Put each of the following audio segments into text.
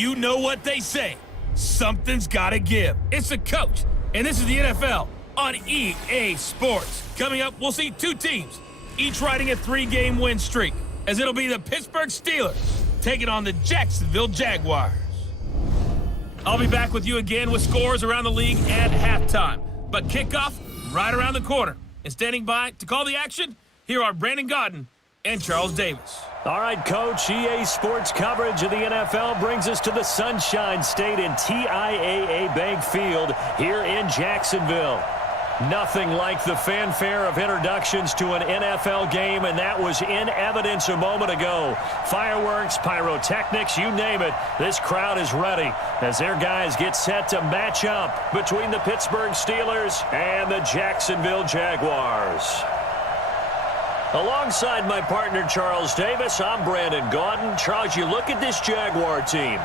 You know what they say. Something's got to give. It's the coach, and this is the NFL on EA Sports. Coming up, we'll see two teams, each riding a 3-game win streak, as it'll be the Pittsburgh Steelers taking on the Jacksonville Jaguars. I'll be back with you again with scores around the league at halftime. But kickoff right around the corner. And standing by to call the action, here are Brandon Gaudin and Charles Davis. All right, Coach, EA Sports coverage of the NFL brings us to the Sunshine State in TIAA Bank Field here in Jacksonville. Nothing like the fanfare of introductions to an NFL game, and that was in evidence a moment ago. Fireworks, pyrotechnics, you name it. This crowd is ready as their guys get set to match up between the Pittsburgh Steelers and the Jacksonville Jaguars. Alongside my partner, Charles Davis, I'm Brandon Gaudin. Charles, you look at this Jaguar team.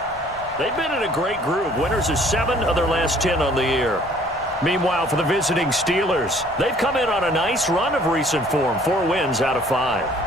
They've been in a great group. Winners of 7 of their last 10 on the year. Meanwhile, for the visiting Steelers, they've come in on a nice run of recent form, 4 wins out of 5.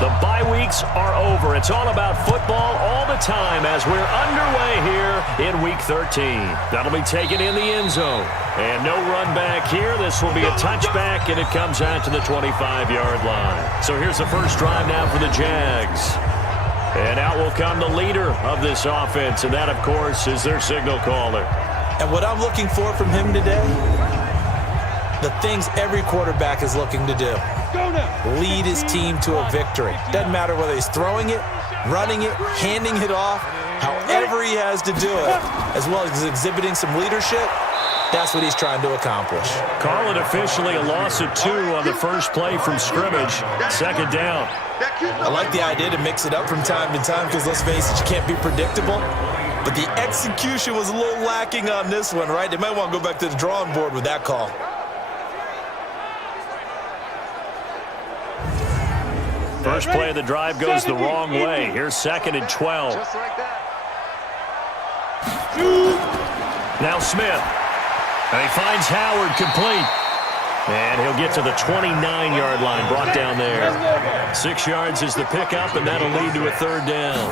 The bye weeks are over. It's all about football all the time as we're underway here in Week 13. That'll be taken in the end zone. And no run back here. This will be a touchback, and it comes out to the 25-yard line. So here's the first drive now for the Jags. And out will come the leader of this offense, and that, of course, is their signal caller. And what I'm looking for from him today, the things every quarterback is looking to do. Lead his team to a victory. Doesn't matter whether he's throwing it, running it, handing it off, however he has to do it, as well as exhibiting some leadership, that's what he's trying to accomplish. Call it officially a loss of 2 on the first play from scrimmage. Second down. I like the idea to mix it up from time to time because, let's face it, you can't be predictable. But the execution was a little lacking on this one, right? They might want to go back to the drawing board with that call. First play of the drive goes the wrong way. Here's 2nd and 12. Now Smith. And he finds Howard complete. And he'll get to the 29-yard line, brought down there. 6 yards is the pickup, and that'll lead to a 3rd down.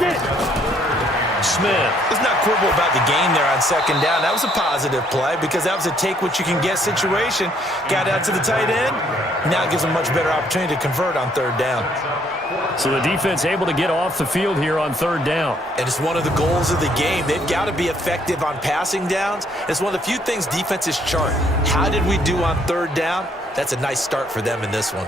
Smith. Let's not quibble about the game there on 2nd down. That was a positive play because that was a take-what-you-can-get situation. Got out to the tight end. Now it gives them a much better opportunity to convert on 3rd down. So the defense able to get off the field here on 3rd down. And it's one of the goals of the game. They've got to be effective on passing downs. It's one of the few things defenses chart. How did we do on 3rd down? That's a nice start for them in this one.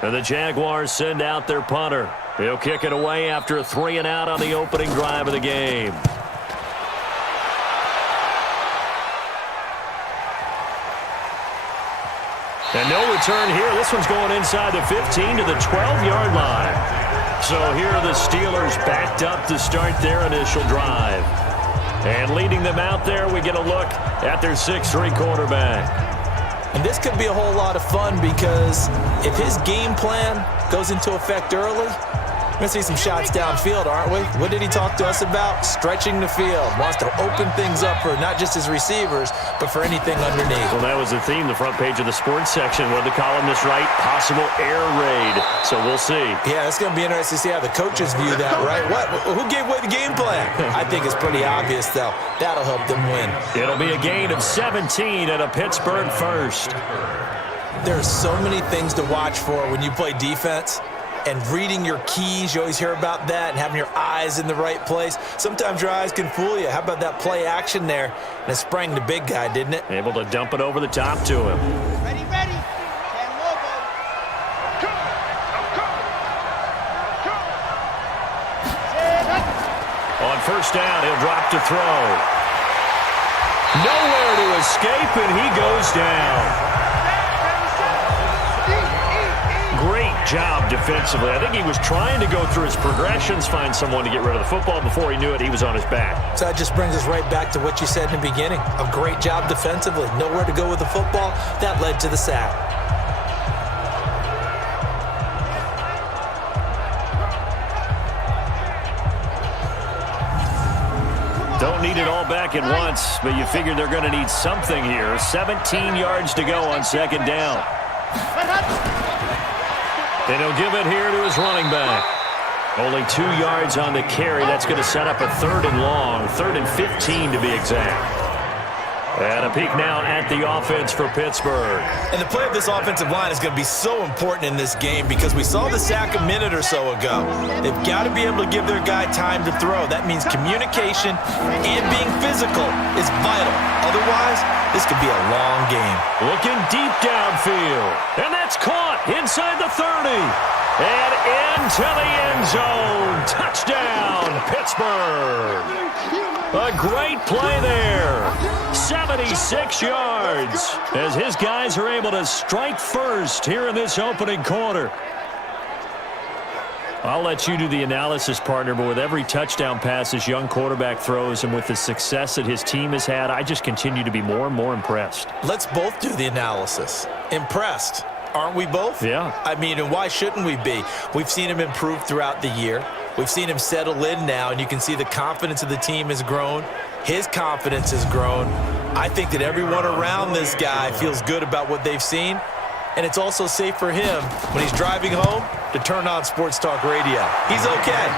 And the Jaguars send out their punter. He'll kick it away after a 3-and-out on the opening drive of the game. And no return here. This one's going inside the 15 to the 12-yard line. So here are the Steelers backed up to start their initial drive. And leading them out there, we get a look at their 6'3" quarterback. And this could be a whole lot of fun because if his game plan goes into effect early, we're going to see some shots downfield, aren't we? What did he talk to us about? Stretching the field. Wants to open things up for not just his receivers, but for anything underneath. Well, that was the theme, the front page of the sports section. What the columnist write? Possible air raid. So we'll see. Yeah, it's going to be interesting to see how the coaches view that, right? Who gave away the game plan? I think it's pretty obvious, though. That'll help them win. It'll be a gain of 17 and a Pittsburgh first. There's so many things to watch for when you play defense. And reading your keys, you always hear about that, and having your eyes in the right place. Sometimes your eyes can fool you. How about that play action there? And it sprang the big guy, didn't it? Able to dump it over the top to him. Ready. On first down, he'll drop to throw. Nowhere to escape, and he goes down. Great job defensively. I think he was trying to go through his progressions, find someone to get rid of the football. Before he knew it, he was on his back. So that just brings us right back to what you said in the beginning. A great job defensively. Nowhere to go with the football. That led to the sack. Don't need it all back at once, but you figure they're going to need something here. 17 yards to go on second down. And he'll give it here to his running back. Only 2 yards on the carry. That's going to set up a 3rd and long, 3rd and 15 to be exact. And a peek now at the offense for Pittsburgh. And the play of this offensive line is going to be so important in this game because we saw the sack a minute or so ago. They've got to be able to give their guy time to throw. That means communication and being physical is vital. Otherwise, this could be a long game. Looking deep downfield. And that's caught inside the 30. And into the end zone. Touchdown, Pittsburgh. A great play there. 76 yards as his guys are able to strike first here in this opening quarter. I'll let you do the analysis, partner, but with every touchdown pass this young quarterback throws and with the success that his team has had, I just continue to be more and more impressed. Let's both do the analysis. Impressed. Aren't we both? Yeah. I mean, and why shouldn't we be? We've seen him improve throughout the year. We've seen him settle in now, and you can see the confidence of the team has grown. His confidence has grown. I think that everyone around this guy feels good about what they've seen, and it's also safe for him when he's driving home to turn on Sports Talk Radio. He's okay.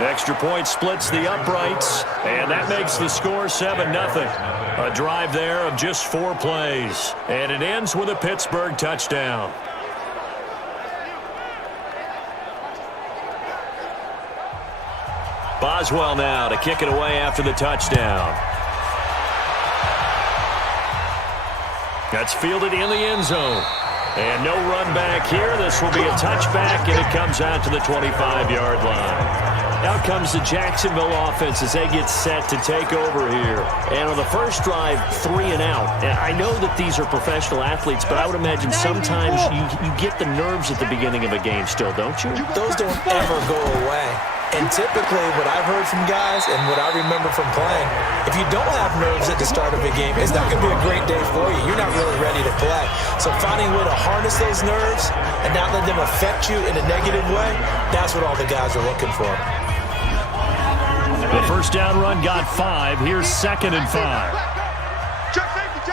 Extra point splits the uprights, and that makes the score 7-0. A drive there of just 4 plays, and it ends with a Pittsburgh touchdown. Boswell now to kick it away after the touchdown. That's fielded in the end zone. And no run back here. This will be a touchback, and it comes out to the 25-yard line. Out comes the Jacksonville offense as they get set to take over here. And on the first drive, 3 and out. And I know that these are professional athletes, but I would imagine sometimes you get the nerves at the beginning of a game still, don't you? Those don't ever go away. And typically what I've heard from guys and what I remember from playing, if you don't have nerves at the start of a game, it's not going to be a great day for you. You're not really ready to play. So finding a way to harness those nerves and not let them affect you in a negative way, that's what all the guys are looking for. The first down run got 5. Here's 2nd and 5. Check safety.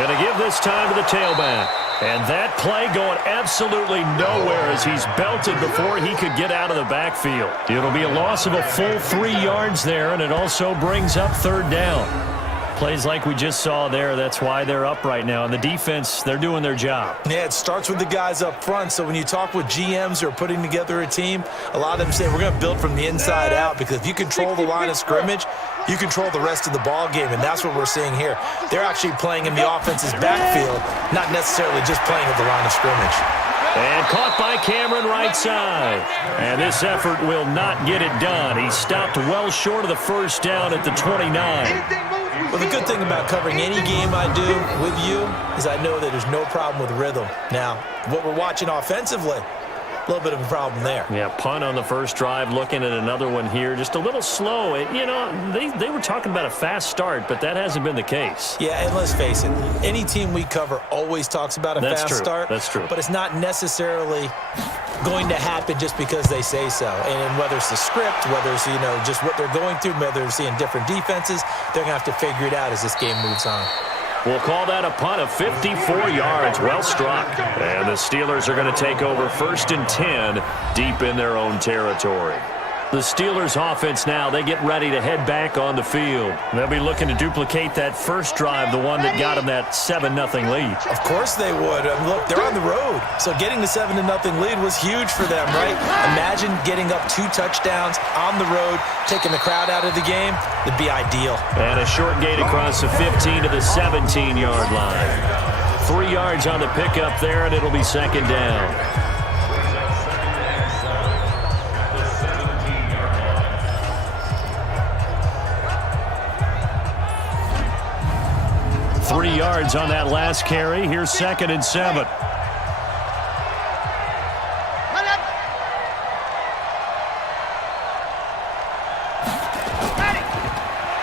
And to give this time to the tailback. And that play going absolutely nowhere as he's belted before he could get out of the backfield. It'll be a loss of a full 3 yards there, and it also brings up 3rd down. Plays like we just saw there, that's why they're up right now. And the defense, they're doing their job. Yeah, it starts with the guys up front. So when you talk with GMs who are putting together a team, a lot of them say we're going to build from the inside out because if you control the line of scrimmage, you control the rest of the ball game, and that's what we're seeing here. They're actually playing in the offense's backfield, not necessarily just playing at the line of scrimmage. And caught by Cameron right side. And this effort will not get it done. He stopped well short of the first down at the 29. Well, the good thing about covering any game I do with you is I know that there's no problem with rhythm. Now, what we're watching offensively, a little bit of a problem there. Yeah, punt on the first drive, looking at another one here. Just a little slow. You know, they were talking about a fast start, but that hasn't been the case. Yeah, and let's face it, any team we cover always talks about a fast start. That's true. But it's not necessarily going to happen just because they say so. And whether it's the script, whether it's, you know, just what they're going through, whether they're seeing different defenses, they're going to have to figure it out as this game moves on. We'll call that a punt of 54 yards. Well struck. And the Steelers are going to take over 1st and 10 deep in their own territory. The Steelers offense now, they get ready to head back on the field. They'll be looking to duplicate that first drive, the one that got them that 7-0 lead. Of course they would. Look, they're on the road. So getting the 7-0 lead was huge for them, right? Imagine getting up 2 touchdowns on the road, taking the crowd out of the game. It'd be ideal. And a short gain across the 15 to the 17-yard line. 3 yards on the pickup there, and it'll be 2nd down. 3 yards on that last carry. Here's 2nd and 7.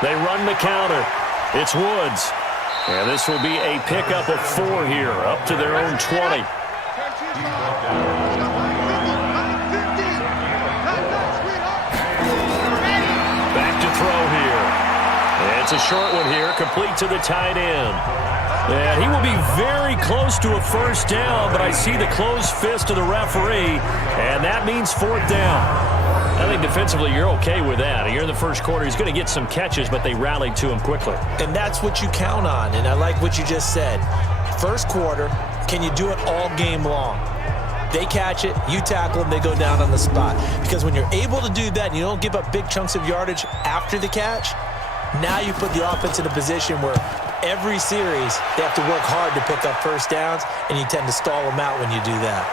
They run the counter. It's Woods. And this will be a pickup of 4 here, up to their own 20. Back to throw here. It's a short one here, complete to the tight end. And he will be very close to a first down, but I see the closed fist of the referee, and that means 4th down. I think defensively you're okay with that. You're in the first quarter. He's going to get some catches, but they rallied to him quickly. And that's what you count on, and I like what you just said. First quarter, can you do it all game long? They catch it, you tackle them, they go down on the spot. Because when you're able to do that and you don't give up big chunks of yardage after the catch, now you put the offense in a position where every series they have to work hard to pick up first downs, and you tend to stall them out when you do that.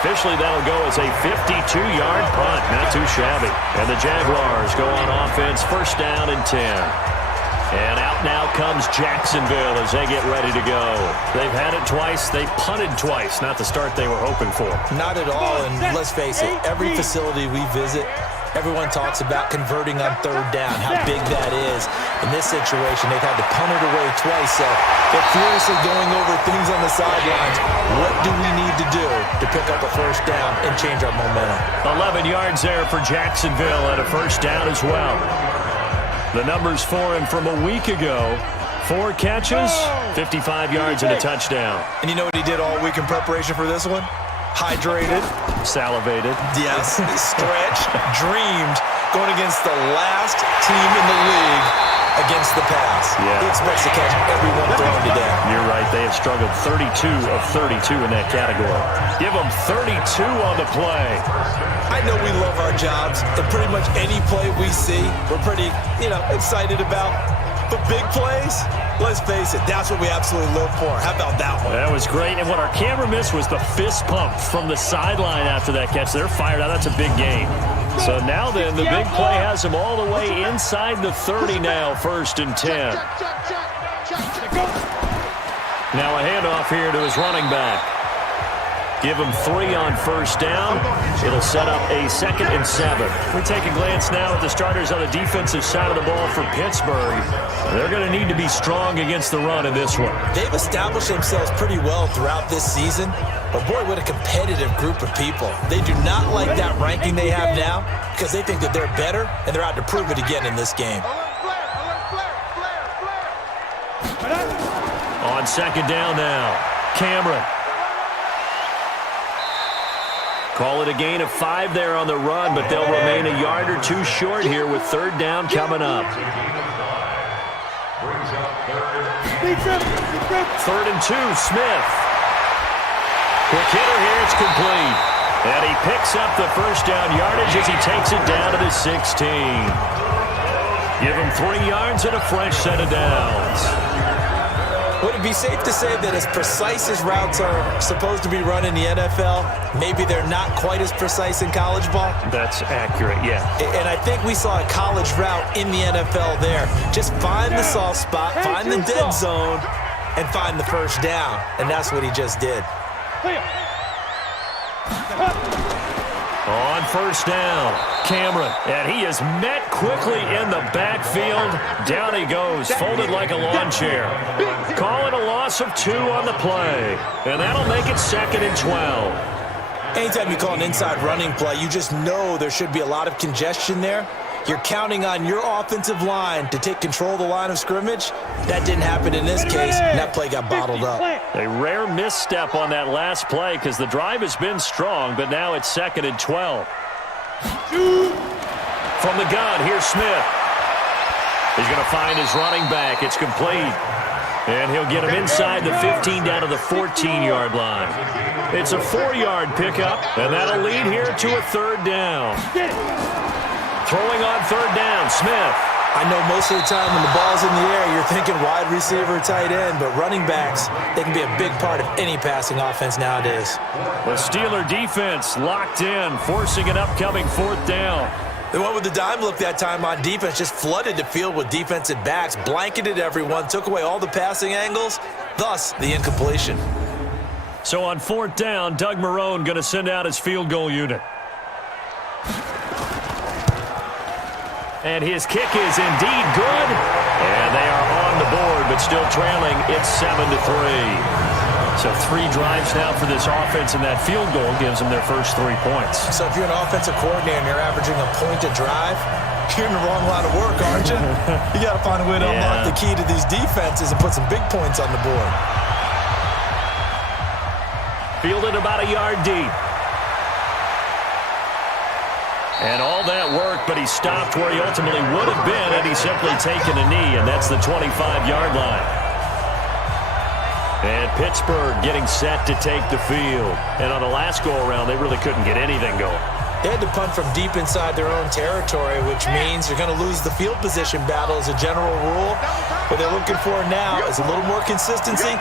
Officially, that'll go as a 52-yard punt. Not too shabby. And the Jaguars go on offense, first down and 10. And out now comes Jacksonville as they get ready to go. They've had it twice. They punted twice. Not the start they were hoping for. Not at all, and let's face it, every facility we visit, everyone talks about converting on 3rd down, how big that is. In this situation, they've had to punt it away twice, so they're furiously going over things on the sidelines. What do we need to do to pick up a first down and change our momentum? 11 yards there for Jacksonville and a first down as well. The numbers for him from a week ago: 4 catches, 55 yards and a touchdown. And you know what he did all week in preparation for this one? Hydrated. Salivated. Yes. Stretched. Dreamed. Going against the last team in the league against the pass. Yeah. He expects to catch everyone thrown today. You're right. They have struggled 32 of 32 in that category. Give them 32 on the play. I know we love our jobs, and pretty much any play we see, we're pretty, excited about. But big plays, let's face it, that's what we absolutely live for. How about that one? That was great. And what our camera missed was the fist pump from the sideline after that catch. They're fired out. That's a big gain. So now then, the big play has them all the way inside the 30 now, 1st and 10. Now a handoff here to his running back. Give him 3 on first down. It'll set up a 2nd and 7. We take a glance now at the starters on the defensive side of the ball for Pittsburgh. They're going to need to be strong against the run in this one. They've established themselves pretty well throughout this season. But boy, what a competitive group of people. They do not like that ranking they have now because they think that they're better, and they're out to prove it again in this game. On 2nd down now, Cameron. Call it a gain of 5 there on the run, but they'll remain a yard or 2 short here with 3rd down coming up. 3rd and 2, Smith. Quick hitter here, it's complete. And he picks up the first down yardage as he takes it down to the 16. Give him 3 yards and a fresh set of downs. Would it be safe to say that as precise as routes are supposed to be run in the NFL, maybe they're not quite as precise in college ball? That's accurate, yeah. And I think we saw a college route in the NFL there. Just find the soft spot, find the dead zone, and find the first down. And that's what he just did. On first down, Cameron, and he is met quickly in the backfield. Down he goes, folded like a lawn chair. Calling a loss of 2 on the play, and that'll make it 2nd and 12. Anytime you call an inside running play, you just know there should be a lot of congestion there. You're counting on your offensive line to take control of the line of scrimmage. That didn't happen in this case, and that play got bottled up. A rare misstep on that last play because the drive has been strong, but now it's 2nd and 12. From the gun, here's Smith. He's going to find his running back. It's complete. And he'll get him inside the 15 down to the 14-yard line. It's a 4-yard pickup, and that'll lead here to a 3rd down. Throwing on 3rd down, Smith. I know most of the time when the ball's in the air, you're thinking wide receiver, tight end, but running backs, they can be a big part of any passing offense nowadays. The Steeler defense locked in, forcing an upcoming 4th down. They went with the dime look that time on defense, just flooded the field with defensive backs, blanketed everyone, took away all the passing angles, thus the incompletion. So on 4th down, Doug Marrone going to send out his field goal unit. And his kick is indeed good. And they are on the board, but still trailing. It's 7-3. So 3 drives now for this offense, and that field goal gives them their first 3 points. So if you're an offensive coordinator and you're averaging a point a drive, you're in the wrong line of work, aren't you? You got to find a way to unlock the key to these defenses and put some big points on the board. Fielded about a yard deep. And all that work, but he stopped where he ultimately would have been had he simply taken a knee, and that's the 25-yard line. And Pittsburgh getting set to take the field. And on the last go-around, they really couldn't get anything going. They had to punt from deep inside their own territory, which means you're going to lose the field position battle as a general rule. What they're looking for now is a little more consistency,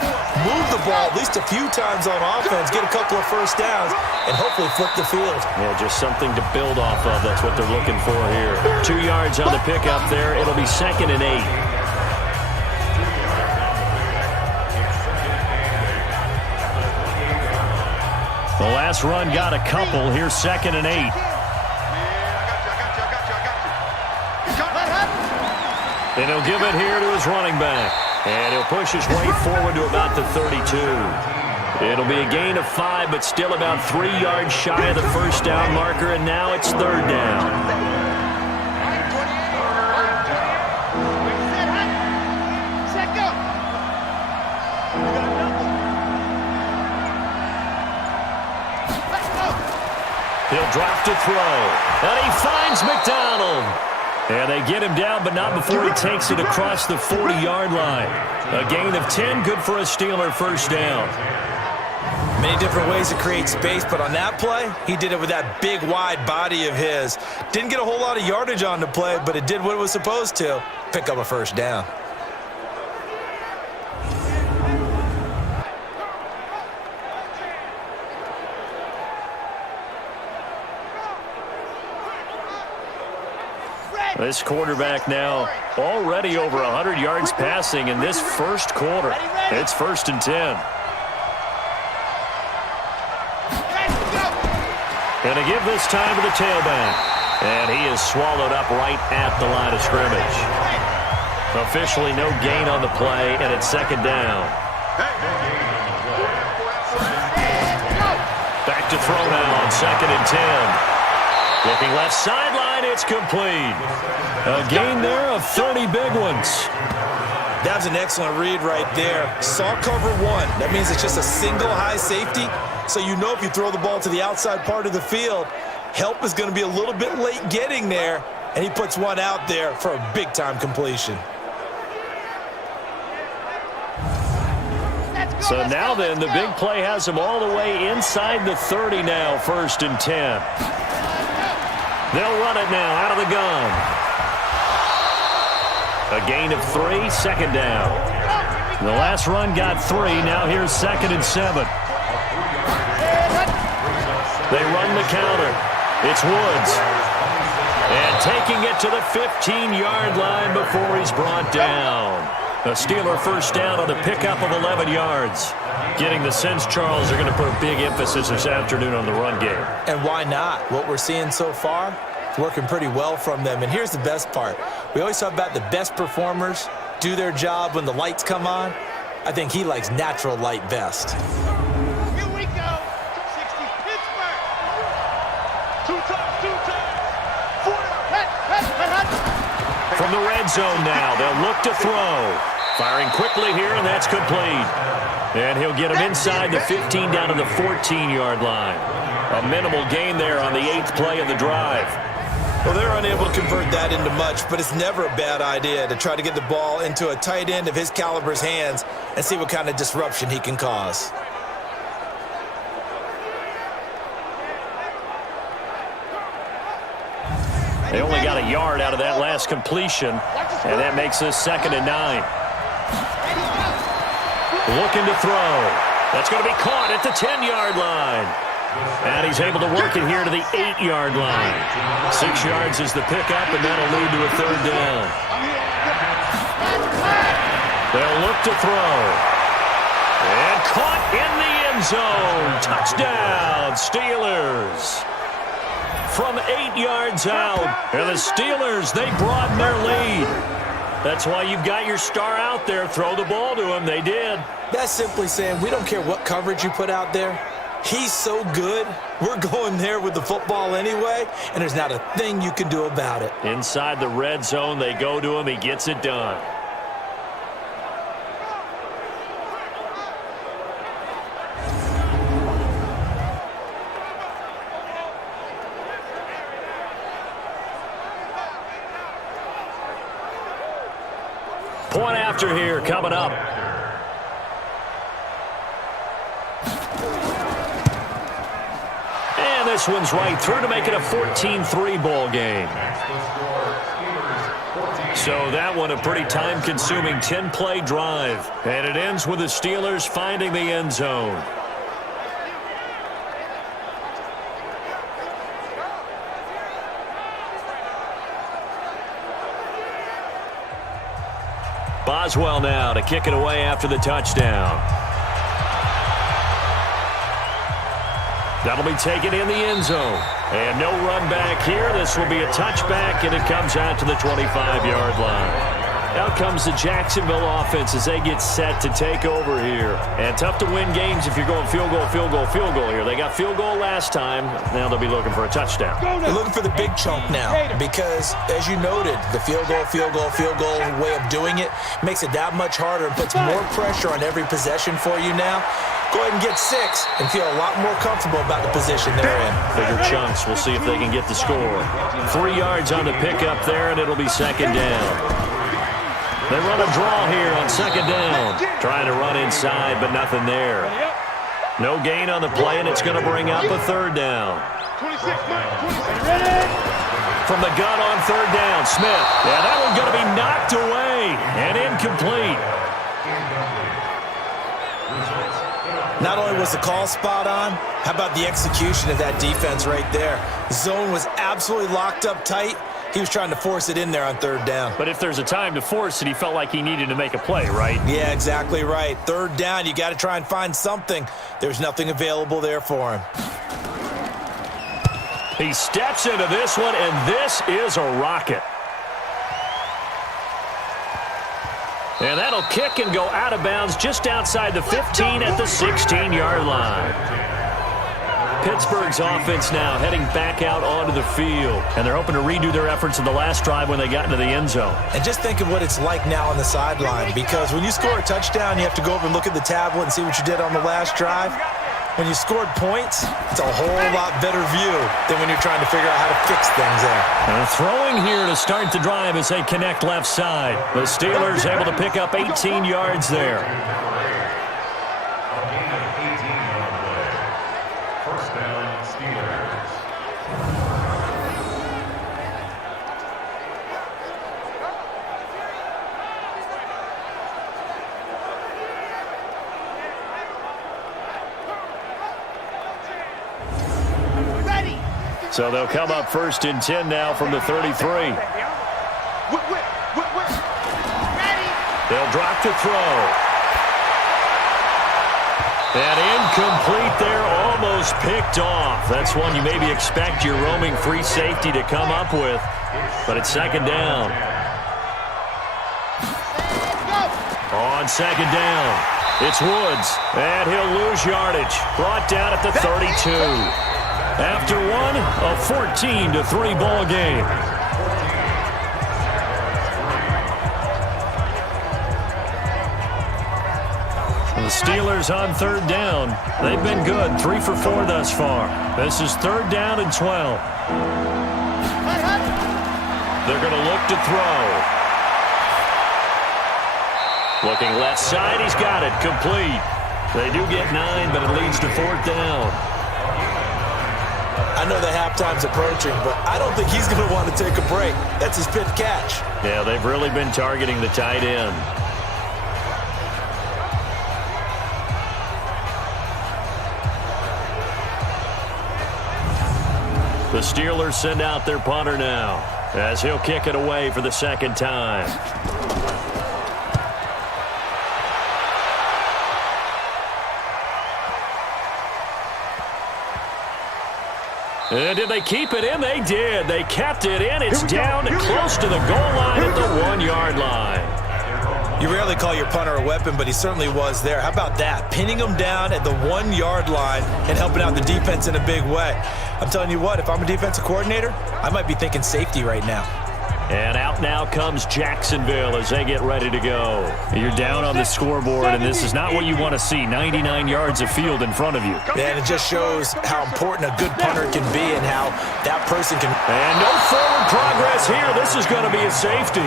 move the ball at least a few times on offense, get a couple of first downs, and hopefully flip the field. Yeah, just something to build off of. That's what they're looking for here. 2 yards on the pickup there. It'll be 2nd and 8. The last run got a couple. Here's 2nd and 8. I got you. And he'll give it here to his running back. And he'll push his way forward to about the 32. It'll be a gain of 5, but still about 3 yards shy of the first down marker, and now it's 3rd down. He'll drop to throw. And he finds McDonald. And they get him down, but not before he takes it across the 40-yard line. A gain of 10, good for a Steeler first down. Many different ways to create space, but on that play, he did it with that big, wide body of his. Didn't get a whole lot of yardage on the play, but it did what it was supposed to, pick up a first down. This quarterback now already over 100 yards passing in this first quarter. It's 1st and 10. Going to give this time to the tailback. And he is swallowed up right at the line of scrimmage. Officially no gain on the play, and it's 2nd down. Back to throw now on 2nd and 10. Looking left sideline, it's complete. A gain there of 30 big ones. That's an excellent read right there. Saw cover 1. That means it's just a single high safety. So you know if you throw the ball to the outside part of the field, help is going to be a little bit late getting there. And he puts one out there for a big-time completion. So now then, the big play has him all the way inside the 30 now, 1st and 10. They'll run it now out of the gun. A gain of 3, 2nd down. The last run got 3. Now here's 2nd and 7. They run the counter. It's Woods. And taking it to the 15-yard line before he's brought down. A Steeler first down on the pickup of 11 yards. Getting the sense, Charles, they're going to put a big emphasis this afternoon on the run game. And why not? What we're seeing so far, it's working pretty well from them. And here's the best part. We always talk about the best performers do their job when the lights come on. I think he likes natural light best. Here we go. 260 Pittsburgh. 2 times. 40. From the red zone now, they'll look to throw. Firing quickly here, and that's complete. And he'll get him inside the 15 down to the 14-yard line. A minimal gain there on the 8th play of the drive. Well, they're unable to convert that into much, but it's never a bad idea to try to get the ball into a tight end of his caliber's hands and see what kind of disruption he can cause. They only got a yard out of that last completion, and that makes this 2nd and 9. Looking to throw. That's going to be caught at the 10-yard line. And he's able to work it here to the 8-yard line. 6 yards is the pickup, and that'll lead to a third down. They'll look to throw. And caught in the end zone. Touchdown, Steelers. From 8 yards out. And the Steelers, they broaden their lead. That's why you've got your star out there. Throw the ball to him. They did. That's simply saying we don't care what coverage you put out there. He's so good, we're going there with the football anyway, and there's not a thing you can do about it. Inside the red zone, they go to him. He gets it done. Point after here coming up. And this one's right through to make it a 14-3 ball game. So that one a pretty time-consuming 10-play drive. And it ends with the Steelers finding the end zone. Boswell now to kick it away after the touchdown. That'll be taken in the end zone. And no run back here. This will be a touchback, and it comes out to the 25-yard line. Out comes the Jacksonville offense as they get set to take over here. And tough to win games if you're going field goal, field goal, field goal here. They got field goal last time. Now they'll be looking for a touchdown. They're looking for the big chunk now because, as you noted, the field goal, field goal, field goal way of doing it makes it that much harder and puts more pressure on every possession for you now. Go ahead and get 6 and feel a lot more comfortable about the position they're in. Bigger chunks. We'll see if they can get the score. 3 yards on the pickup there, and it'll be second down. They run a draw here on second down. Trying to run inside, but nothing there. No gain on the play, and it's going to bring up a third down. From the gun on third down, Smith. Yeah, that one's going to be knocked away and incomplete. Not only was the call spot on, how about the execution of that defense right there? Zone was absolutely locked up tight. He was trying to force it in there on third down. But if there's a time to force it, he felt like he needed to make a play, right? Yeah, exactly right. Third down, you got to try and find something. There's nothing available there for him. He steps into this one, and this is a rocket. And that'll kick and go out of bounds just outside the 15 at the 16-yard line. Pittsburgh's offense now heading back out onto the field. And they're hoping to redo their efforts in the last drive when they got into the end zone. And just think of what it's like now on the sideline, because when you score a touchdown, you have to go over and look at the tablet and see what you did on the last drive. When you scored points, it's a whole lot better view than when you're trying to figure out how to fix things there. And throwing here to start the drive as they connect left side. The Steelers able to pick up 18 yards there. First down, Steelers. So they'll come up first and 10 now from the 33. They'll drop to throw. And incomplete there, almost picked off. That's one you maybe expect your roaming free safety to come up with. But it's second down. On second down, it's Woods. And he'll lose yardage. Brought down at the 32. After one, a 14-3 ball game. The Steelers on third down. They've been good, 3 for 4 thus far. This is third down and 12. They're going to look to throw. Looking left side, he's got it, complete. They do get 9, but it leads to fourth down. I know the halftime's approaching, but I don't think he's going to want to take a break. That's his 5th catch. Yeah, they've really been targeting the tight end. The Steelers send out their punter now, as he'll kick it away for the second time. And did they keep it in? They did. They kept it in. It's down close to the goal line at the 1-yard line. You rarely call your punter a weapon, but he certainly was there. How about that? Pinning him down at the 1-yard line and helping out the defense in a big way. I'm telling you what, if I'm a defensive coordinator, I might be thinking safety right now. And out now comes Jacksonville as they get ready to go. You're down on the scoreboard, and this is not what you want to see. 99 yards of field in front of you. And it just shows how important a good punter can be and how that person can... And no forward progress here. This is going to be a safety.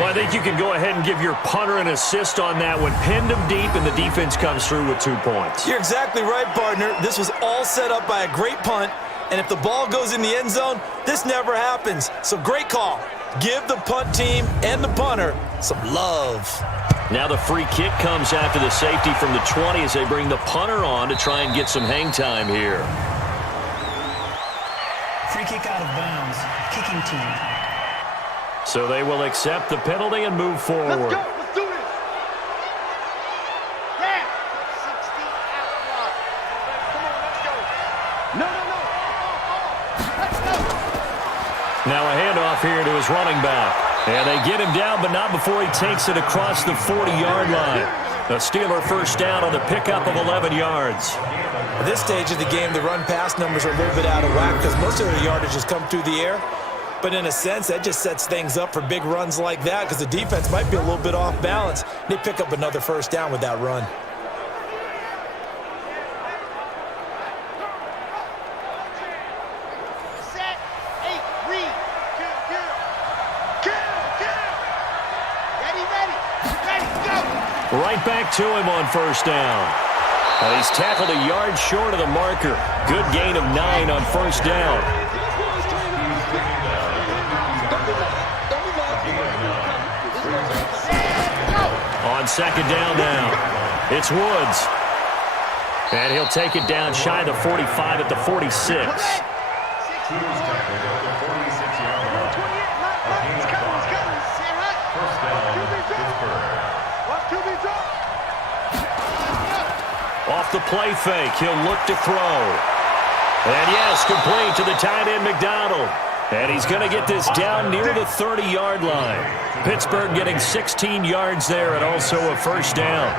Well, I think you can go ahead and give your punter an assist on that one. Pinned him deep, and the defense comes through with 2 points. You're exactly right, partner. This was all set up by a great punt. And if the ball goes in the end zone, this never happens. So great call. Give the punt team and the punter some love. Now the free kick comes after the safety from the 20 as they bring the punter on to try and get some hang time here. Free kick out of bounds. Kicking team. So they will accept the penalty and move forward. Let's go. Let's do this. Yeah. 60 out loud. Come on, let's go. No. Now a handoff here to his running back. And they get him down, but not before he takes it across the 40-yard line. A Steeler first down on the pickup of 11 yards. At this stage of the game, the run-pass numbers are a little bit out of whack because most of the yardage has come through the air. But in a sense, that just sets things up for big runs like that because the defense might be a little bit off balance. They pick up another first down with that run. Right back to him on first down. He's tackled a yard short of the marker. Good gain of 9 on first down. On second down now, it's Woods. And he'll take it down shy of the 45 at the 46. Off the play fake, he'll look to throw. And yes, complete to the tight end McDonald. And he's going to get this down near the 30-yard line. Pittsburgh getting 16 yards there and also a first down.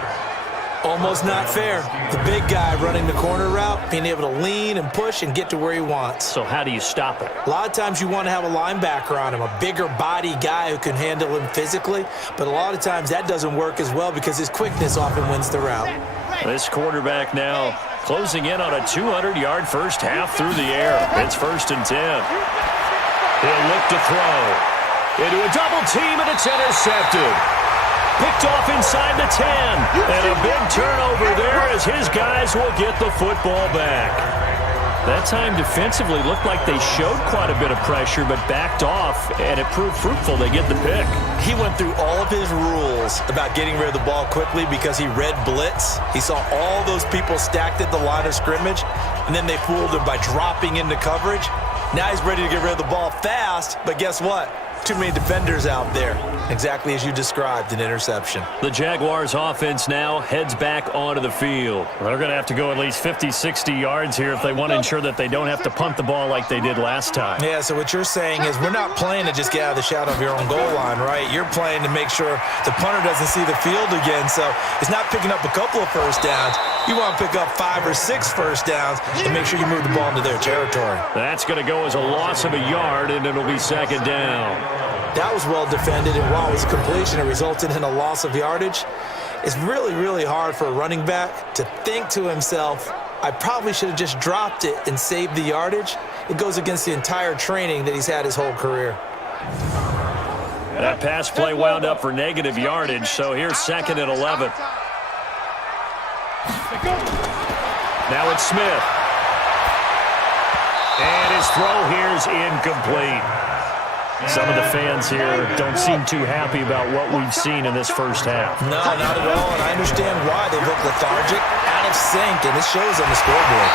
Almost not fair. The big guy running the corner route, being able to lean and push and get to where he wants. So how do you stop it? A lot of times you want to have a linebacker on him, a bigger body guy who can handle him physically. But a lot of times that doesn't work as well because his quickness often wins the route. This quarterback now closing in on a 200-yard first half through the air. It's 1st and 10. He'll look to throw. Into a double team, and it's intercepted. Picked off inside the 10. And a big turnover there as his guys will get the football back. That time defensively looked like they showed quite a bit of pressure but backed off, and it proved fruitful. They get the pick. He went through all of his rules about getting rid of the ball quickly because he read blitz. He saw all those people stacked at the line of scrimmage, and then they fooled him by dropping into coverage. Now he's ready to get rid of the ball fast, but guess what? Too many defenders out there. Exactly as you described, an interception. The Jaguars offense now heads back onto the field. They're going to have to go at least 50, 60 yards here if they want to ensure that they don't have to punt the ball like they did last time. Yeah, so what you're saying is we're not playing to just get out of the shadow of your own goal line, right? You're playing to make sure the punter doesn't see the field again. So it's not picking up a couple of first downs. You want to pick up 5 or 6 first downs and make sure you move the ball into their territory. That's going to go as a loss of a yard, and it'll be second down. That was well defended, and while it was a completion, it resulted in a loss of yardage. It's really, really hard for a running back to think to himself, I probably should have just dropped it and saved the yardage. It goes against the entire training that he's had his whole career. That pass play wound up for negative yardage, so here's 2nd and 11. Now it's Smith. And his throw here's incomplete. Some of the fans here don't seem too happy about what we've seen in this first half. No, not at all, and I understand why. They look lethargic, out of sync, and it shows on the scoreboard.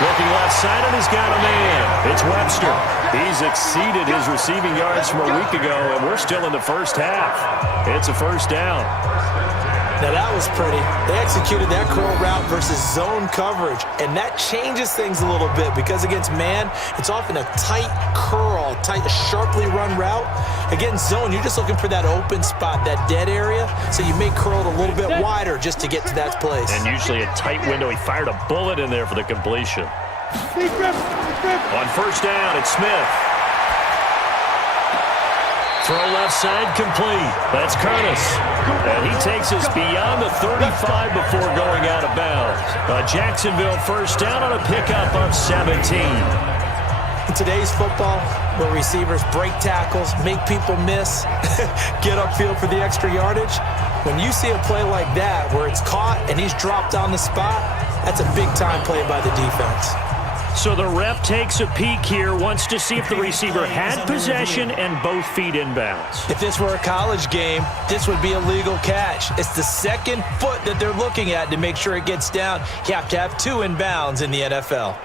Looking left side, and he's got a man. It's Webster. He's exceeded his receiving yards from a week ago, and we're still in the first half. It's a first down. Now that was pretty. They executed that curl route versus zone coverage, and that changes things a little bit because against man, it's often a tight curl, sharply run route. Against zone, you're just looking for that open spot, that dead area, so you may curl it a little bit wider just to get to that place. And usually a tight window. He fired a bullet in there for the completion. On first down, it's Smith. Throw left side complete. That's Curtis. And he takes us beyond the 35 before going out of bounds. Jacksonville first down on a pickup of 17. In today's football, where receivers break tackles, make people miss, get upfield for the extra yardage, when you see a play like that where it's caught and he's dropped on the spot, that's a big-time play by the defense. So the ref takes a peek here, wants to see if the receiver had possession and both feet inbounds. If this were a college game, this would be a legal catch. It's the second foot that they're looking at to make sure it gets down. You have to have two inbounds in the NFL.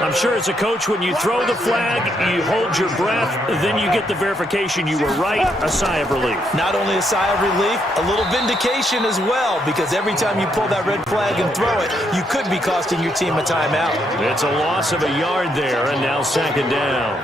I'm sure as a coach, when you throw the flag, you hold your breath, then you get the verification you were right, a sigh of relief. Not only a sigh of relief, a little vindication as well, because every time you pull that red flag and throw it, you could be costing your team a timeout. It's a loss of a yard there, and now second down.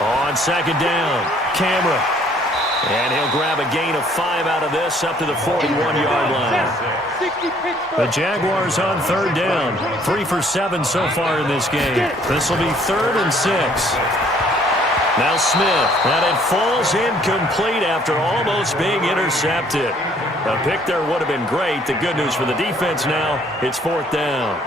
On second down, Cameron. And he'll grab a gain of 5 out of this up to the 41-yard line. The Jaguars on third down. 3 for 7 so far in this game. This will be 3rd and 6. Now Smith, and it falls incomplete after almost being intercepted. A pick there would have been great. The good news for the defense now, it's 4th down.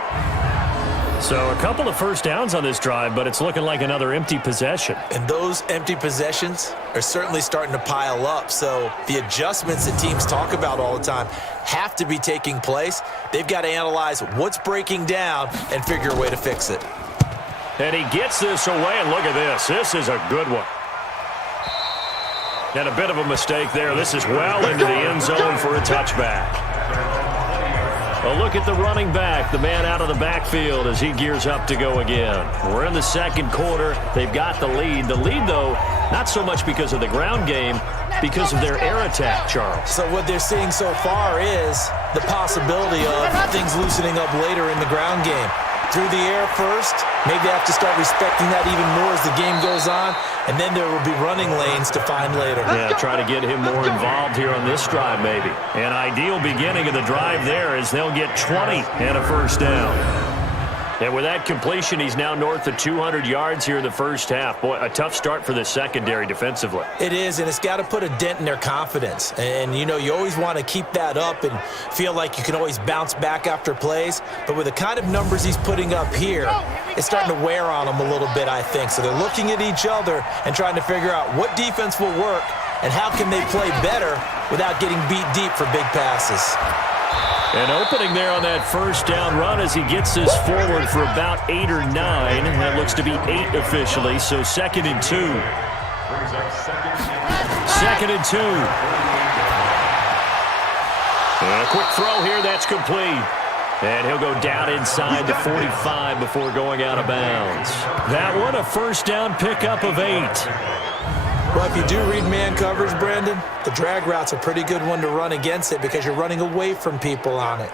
So a couple of first downs on this drive, but it's looking like another empty possession. And those empty possessions are certainly starting to pile up. So the adjustments that teams talk about all the time have to be taking place. They've got to analyze what's breaking down and figure a way to fix it. And he gets this away, and look at this. This is a good one. And a bit of a mistake there. This is well into the end zone for a touchback. A look at the running back, the man out of the backfield as he gears up to go again. We're in the second quarter. They've got the lead. The lead, though, not so much because of the ground game, because of their air attack, Charles. So what they're seeing so far is the possibility of things loosening up later in the ground game. Through the air first, maybe they have to start respecting that even more as the game goes on, and then there will be running lanes to find later. Yeah, try to get him more involved here on this drive, maybe. An ideal beginning of the drive there is they'll get 20 and a first down. And with that completion, he's now north of 200 yards here in the first half. Boy, a tough start for the secondary defensively. It is, and it's got to put a dent in their confidence. And, you know, you always want to keep that up and feel like you can always bounce back after plays. But with the kind of numbers he's putting up here, it's starting to wear on them a little bit, I think. So they're looking at each other and trying to figure out what defense will work and how can they play better without getting beat deep for big passes. An opening there on that first down run as he gets this forward for about 8 or 9. That looks to be 8 officially, so 2nd and 2. 2nd and 2. And a quick throw here, that's complete. And he'll go down inside the 45 before going out of bounds. That one, a first down pickup of 8. Well, if you do read man coverage, Brandon, the drag route's a pretty good one to run against it because you're running away from people on it.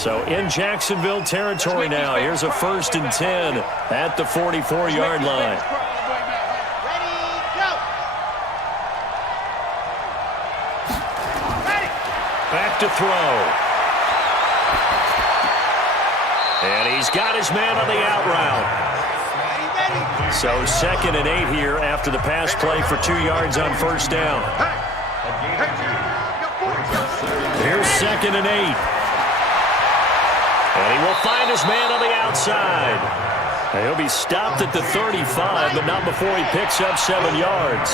So in Jacksonville territory now. Here's a 1st and 10 at the 44-yard line. Back to throw. And he's got his man on the out route. So 2nd and 8 here after the pass play for 2 yards on first down. Here's 2nd and 8. And he will find his man on the outside. And he'll be stopped at the 35, but not before he picks up 7 yards.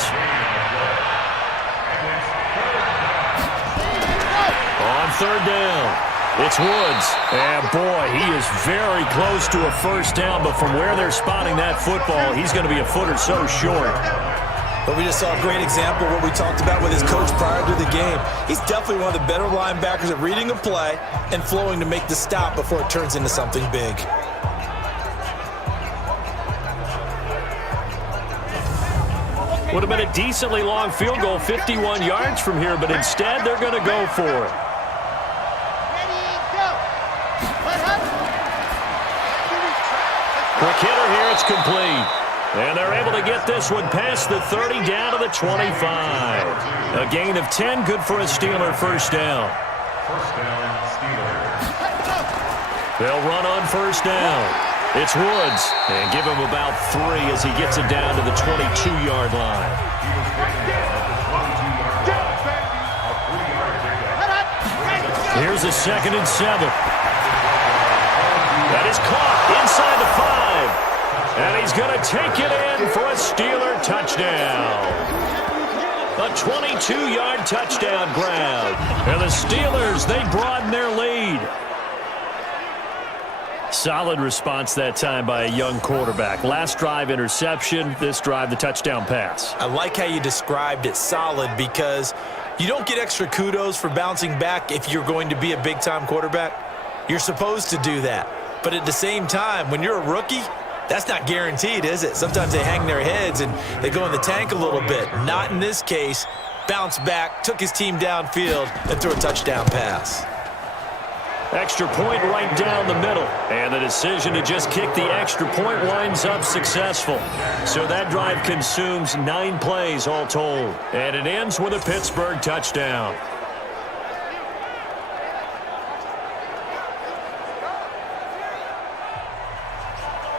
On 3rd down. It's Woods. And, boy, he is very close to a first down, but from where they're spotting that football, he's going to be a foot or so short. But we just saw a great example of what we talked about with his coach prior to the game. He's definitely one of the better linebackers at reading a play and flowing to make the stop before it turns into something big. Would have been a decently long field goal, 51 yards from here, but instead they're going to go for it. Quick hitter here, it's complete. And they're able to get this one past the 30 down to the 25. A gain of 10, good for a Steeler first down. First down, Steelers. They'll run on first down. It's Woods. And give him about 3 as he gets it down to the 22-yard line. Here's a 2nd and 7. That is caught inside the 5. And he's going to take it in for a Steeler touchdown. A 22-yard touchdown grab. And the Steelers, they broaden their lead. Solid response that time by a young quarterback. Last drive, interception. This drive, the touchdown pass. I like how you described it, solid, because you don't get extra kudos for bouncing back if you're going to be a big-time quarterback. You're supposed to do that. But at the same time, when you're a rookie, that's not guaranteed, is it? Sometimes they hang their heads and they go in the tank a little bit. Not in this case. Bounced back, took his team downfield, and threw a touchdown pass. Extra point right down the middle. And the decision to just kick the extra point winds up successful. So that drive consumes 9 plays all told. And it ends with a Pittsburgh touchdown.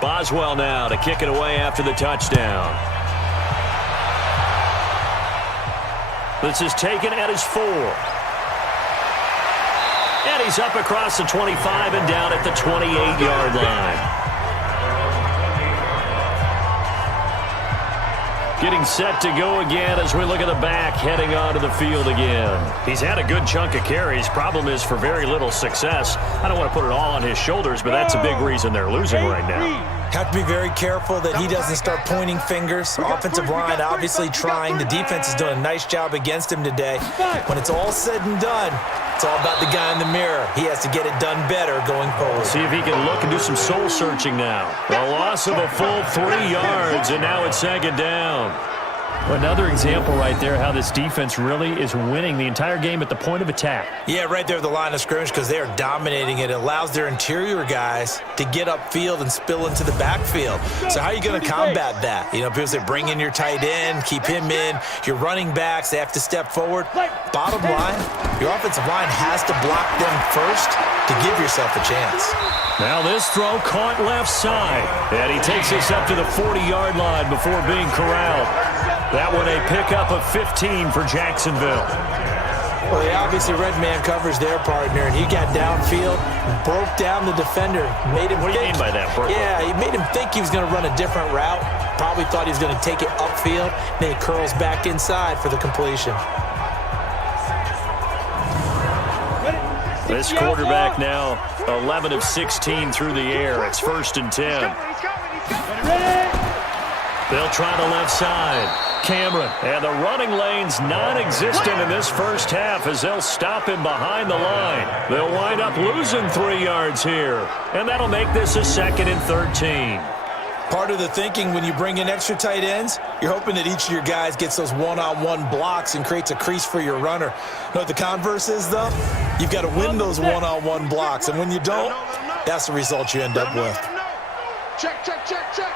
Boswell now to kick it away after the touchdown. This is taken at his 4. And he's up across the 25 and down at the 28-yard line. Getting set to go again as we look at the back heading onto the field again. He's had a good chunk of carries. Problem is for very little success. I don't want to put it all on his shoulders, but that's a big reason they're losing right now. Have to be very careful that he doesn't start pointing fingers. Offensive line obviously trying. The defense is doing a nice job against him today. When it's all said and done, it's all about the guy in the mirror. He has to get it done better going forward. See if he can look and do some soul searching now. A loss of a full 3 yards, and now it's 2nd down. Another example right there how this defense really is winning the entire game at the point of attack. Yeah, right there at the line of scrimmage because they are dominating it. It allows their interior guys to get upfield and spill into the backfield. So how are you going to combat that? You know, people say bring in your tight end, keep him in. Your running backs, they have to step forward. Bottom line, your offensive line has to block them first to give yourself a chance. Now this throw caught left side. And he takes us up to the 40-yard line before being corralled. That one a pickup of 15 for Jacksonville. Well, they obviously red man covers their partner, and he got downfield, broke down the defender, made him What do you mean by that, Bert? Yeah, he made him think he was going to run a different route. Probably thought he was going to take it upfield. Then he curls back inside for the completion. This quarterback now 11 of 16 through the air. It's 1st and 10. They'll try the left side. Cameron, and the running lane's non-existent in this first half as they'll stop him behind the line. They'll wind up losing 3 yards here, and that'll make this a 2nd and 13. Part of the thinking when you bring in extra tight ends, you're hoping that each of your guys gets those one-on-one blocks and creates a crease for your runner. You know what the converse is, though? You've got to win those one-on-one blocks, and when you don't, that's the result you end up with. Check, check, check, check.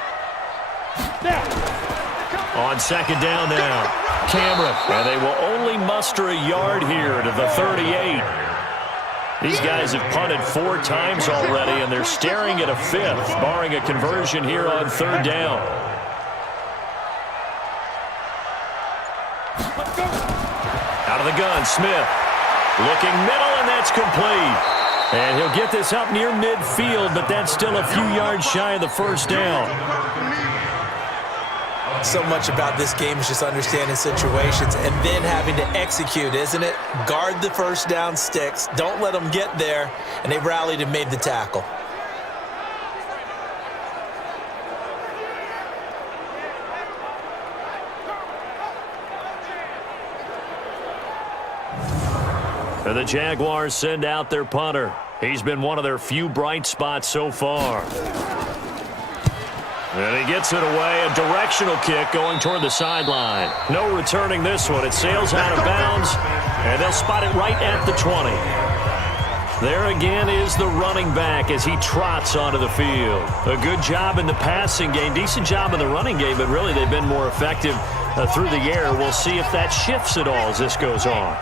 On 2nd down now, Cameron, and they will only muster a yard here to the 38. These guys have punted 4 times already, and they're staring at a 5th, barring a conversion here on 3rd down. Out of the gun, Smith. Looking middle, and that's complete. And he'll get this up near midfield, but that's still a few yards shy of the 1st down. So much about this game is just understanding situations and then having to execute, isn't it? Guard the 1st down sticks. Don't let them get there. And they rallied and made the tackle. And the Jaguars send out their punter. He's been one of their few bright spots so far. And he gets it away, a directional kick going toward the sideline. No returning this one. It sails out of bounds, and they'll spot it right at the 20. There again is the running back as he trots onto the field. A good job in the passing game, decent job in the running game, but really they've been more effective through the air. We'll see if that shifts at all as this goes on.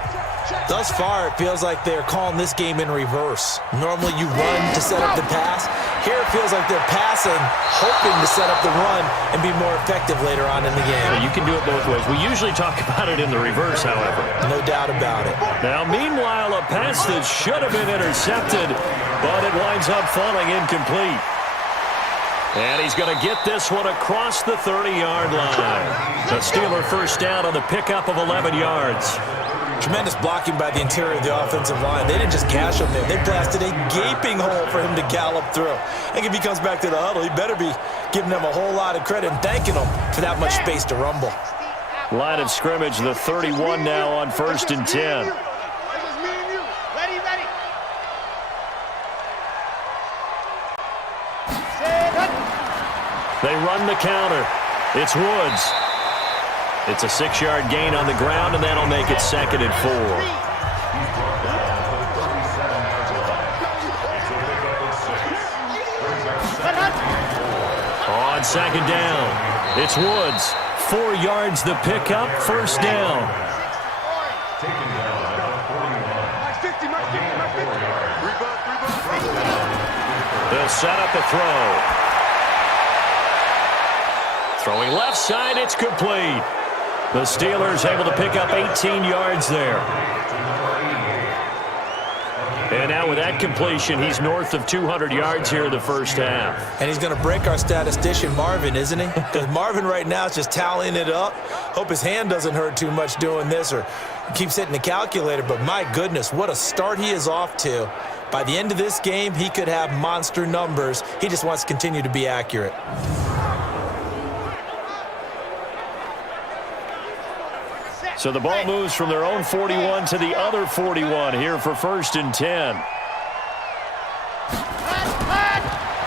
Thus far, it feels like they're calling this game in reverse. Normally you run to set up the pass. Here it feels like they're passing, hoping to set up the run and be more effective later on in the game. You can do it both ways. We usually talk about it in the reverse, however. No doubt about it. Now, meanwhile, a pass that should have been intercepted, but it winds up falling incomplete. And he's going to get this one across the 30-yard line. The Steeler 1st down on the pickup of 11 yards. Tremendous blocking by the interior of the offensive line. They didn't just cash him there. They blasted a gaping hole for him to gallop through. I think if he comes back to the huddle, he better be giving them a whole lot of credit and thanking them for that much space to rumble. Line of scrimmage, the 31 now on 1st and 10. They run the counter. It's Woods. It's a 6-yard gain on the ground, and that'll make it 2nd and 4. On 2nd down, it's Woods. 4 yards the pickup, 1st down. They'll set up a throw. Throwing left side, it's complete. The Steelers able to pick up 18 yards there. And now with that completion, he's north of 200 yards here in the 1st half. And he's going to break our statistician, Marvin, isn't he? Because Marvin right now is just tallying it up. Hope his hand doesn't hurt too much doing this or keeps hitting the calculator. But my goodness, what a start he is off to. By the end of this game, he could have monster numbers. He just wants to continue to be accurate. So the ball moves from their own 41 to the other 41 here for 1st and 10.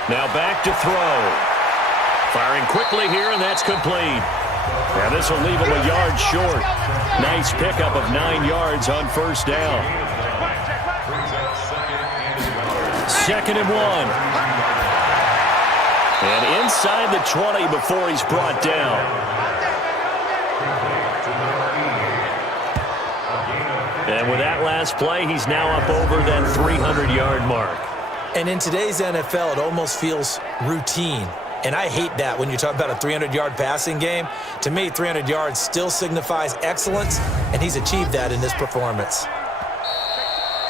Now back to throw. Firing quickly here, and that's complete. And this will leave him a yard short. Nice pickup of 9 yards on 1st down. 2nd and 1. And inside the 20 before he's brought down. And with that last play, he's now up over that 300-yard mark. And in today's NFL, it almost feels routine. And I hate that when you talk about a 300-yard passing game. To me, 300 yards still signifies excellence, and he's achieved that in this performance.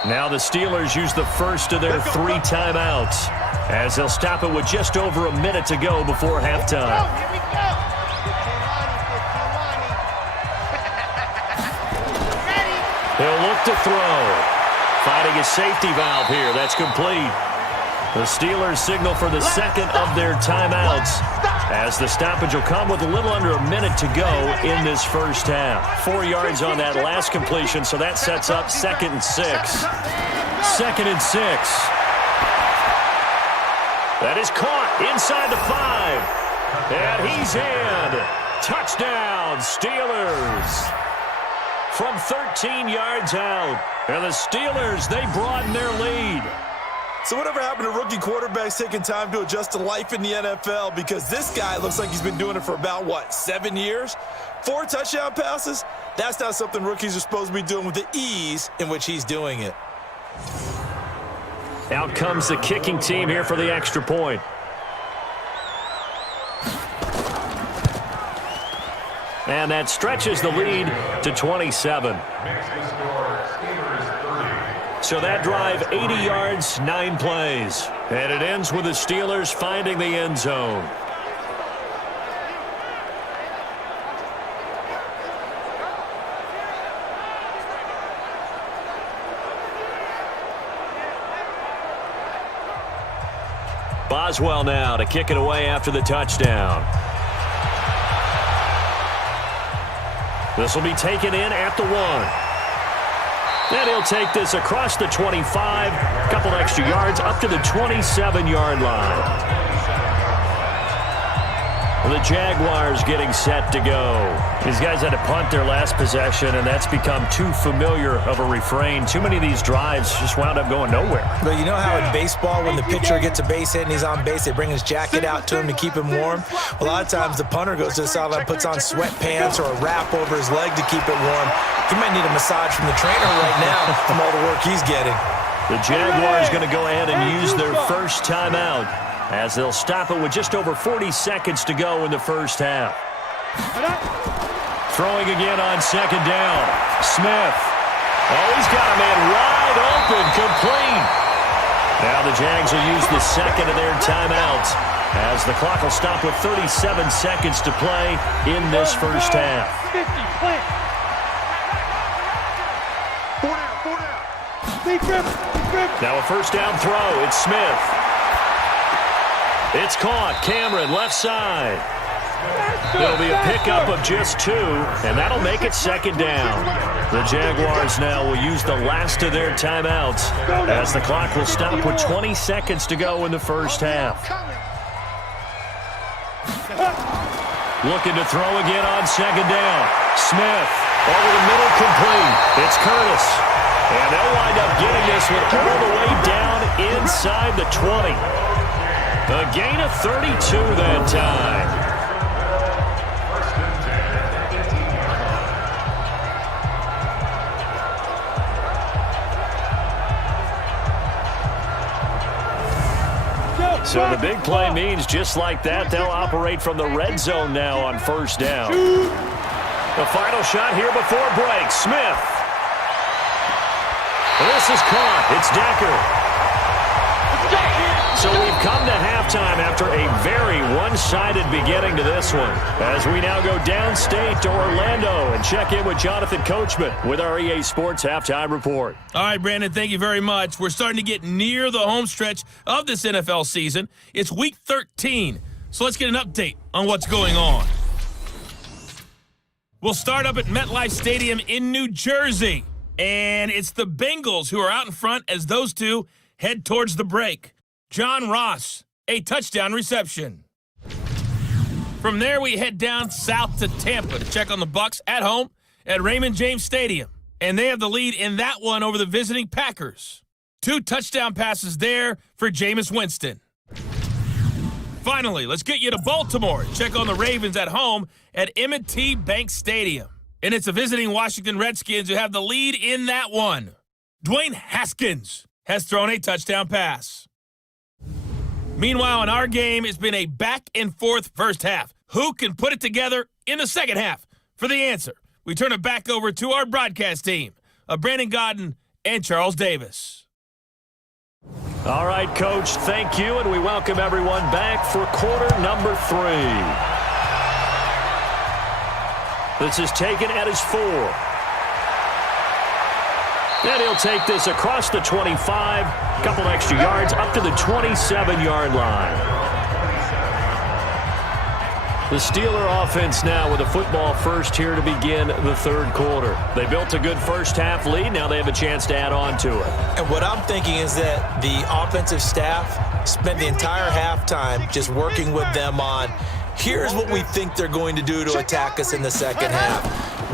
Now the Steelers use the first of their 3 timeouts as they'll stop it with just over a minute to go before halftime. He'll look to throw. Finding a safety valve here. That's complete. The Steelers signal for the 2nd of their timeouts as the stoppage will come with a little under a minute to go in this 1st half. 4 yards on that last completion, so that sets up 2nd and 6. 2nd and 6. That is caught inside the 5. And he's in. Touchdown, Steelers. From 13 yards out. And the Steelers, they broaden their lead. So whatever happened to rookie quarterbacks taking time to adjust to life in the NFL? Because this guy looks like he's been doing it for about, 7 years? 4 touchdown passes? That's not something rookies are supposed to be doing with the ease in which he's doing it. Out comes the kicking team here for the extra point. And that stretches the lead to 27. So that drive, 80 yards, 9 plays. And it ends with the Steelers finding the end zone. Boswell now to kick it away after the touchdown. This will be taken in at the 1. And he'll take this across the 25, a couple extra yards up to the 27-yard line. The Jaguars getting set to go. These guys had to punt their last possession, and that's become too familiar of a refrain. Too many of these drives just wound up going nowhere. But you know how in baseball, when the pitcher gets a base hit and he's on base, they bring his jacket out to him to keep him warm? A lot of times the punter goes to the sideline, puts on sweatpants or a wrap over his leg to keep it warm. He might need a massage from the trainer right now from all the work he's getting. The Jaguars going to go ahead and use their first timeout, as they'll stop it with just over 40 seconds to go in the first half. Throwing again on second down. Smith. Oh, he's got a man wide open, complete. Now the Jags will use the second of their timeouts, as the clock will stop with 37 seconds to play in this first half. Now a first down throw. It's Smith. It's caught. Cameron, left side. It'll be a pickup of just 2, and that'll make it second down. The Jaguars now will use the last of their timeouts, as the clock will stop with 20 seconds to go in the first half. Looking to throw again on second down. Smith over the middle, complete. It's Curtis. And they'll wind up getting this one all the way down inside the 20. A gain of 32 that time. So the big play means just like that, they'll operate from the red zone now on first down. The final shot here before break. Smith. This is caught. It's Decker. So we've come to halftime after a very one-sided beginning to this one, as we now go downstate to Orlando and check in with Jonathan Coachman with our EA Sports Halftime Report. All right, Brandon, thank you very much. We're starting to get near the home stretch of this NFL season. It's Week 13, so let's get an update on what's going on. We'll start up at MetLife Stadium in New Jersey, and it's the Bengals who are out in front as those two head towards the break. John Ross, a touchdown reception. From there, we head down south to Tampa to check on the Bucs at home at Raymond James Stadium. And they have the lead in that one over the visiting Packers. 2 touchdown passes there for Jameis Winston. Finally, let's get you to Baltimore and check on the Ravens at home at M&T Bank Stadium. And it's the visiting Washington Redskins who have the lead in that one. Dwayne Haskins has thrown a touchdown pass. Meanwhile, in our game, it's been a back-and-forth first half. Who can put it together in the second half? For the answer, we turn it back over to our broadcast team of Brandon Godden and Charles Davis. All right, Coach, thank you, and we welcome everyone back for quarter number 3. This is taken at his 4. And he'll take this across the 25, a couple extra yards up to the 27-yard line. The Steeler offense now with a football first here to begin the third quarter. They built a good first half lead. Now they have a chance to add on to it. And what I'm thinking is that the offensive staff spent the entire halftime just working with them on, here's what we think they're going to do to attack us in the second half.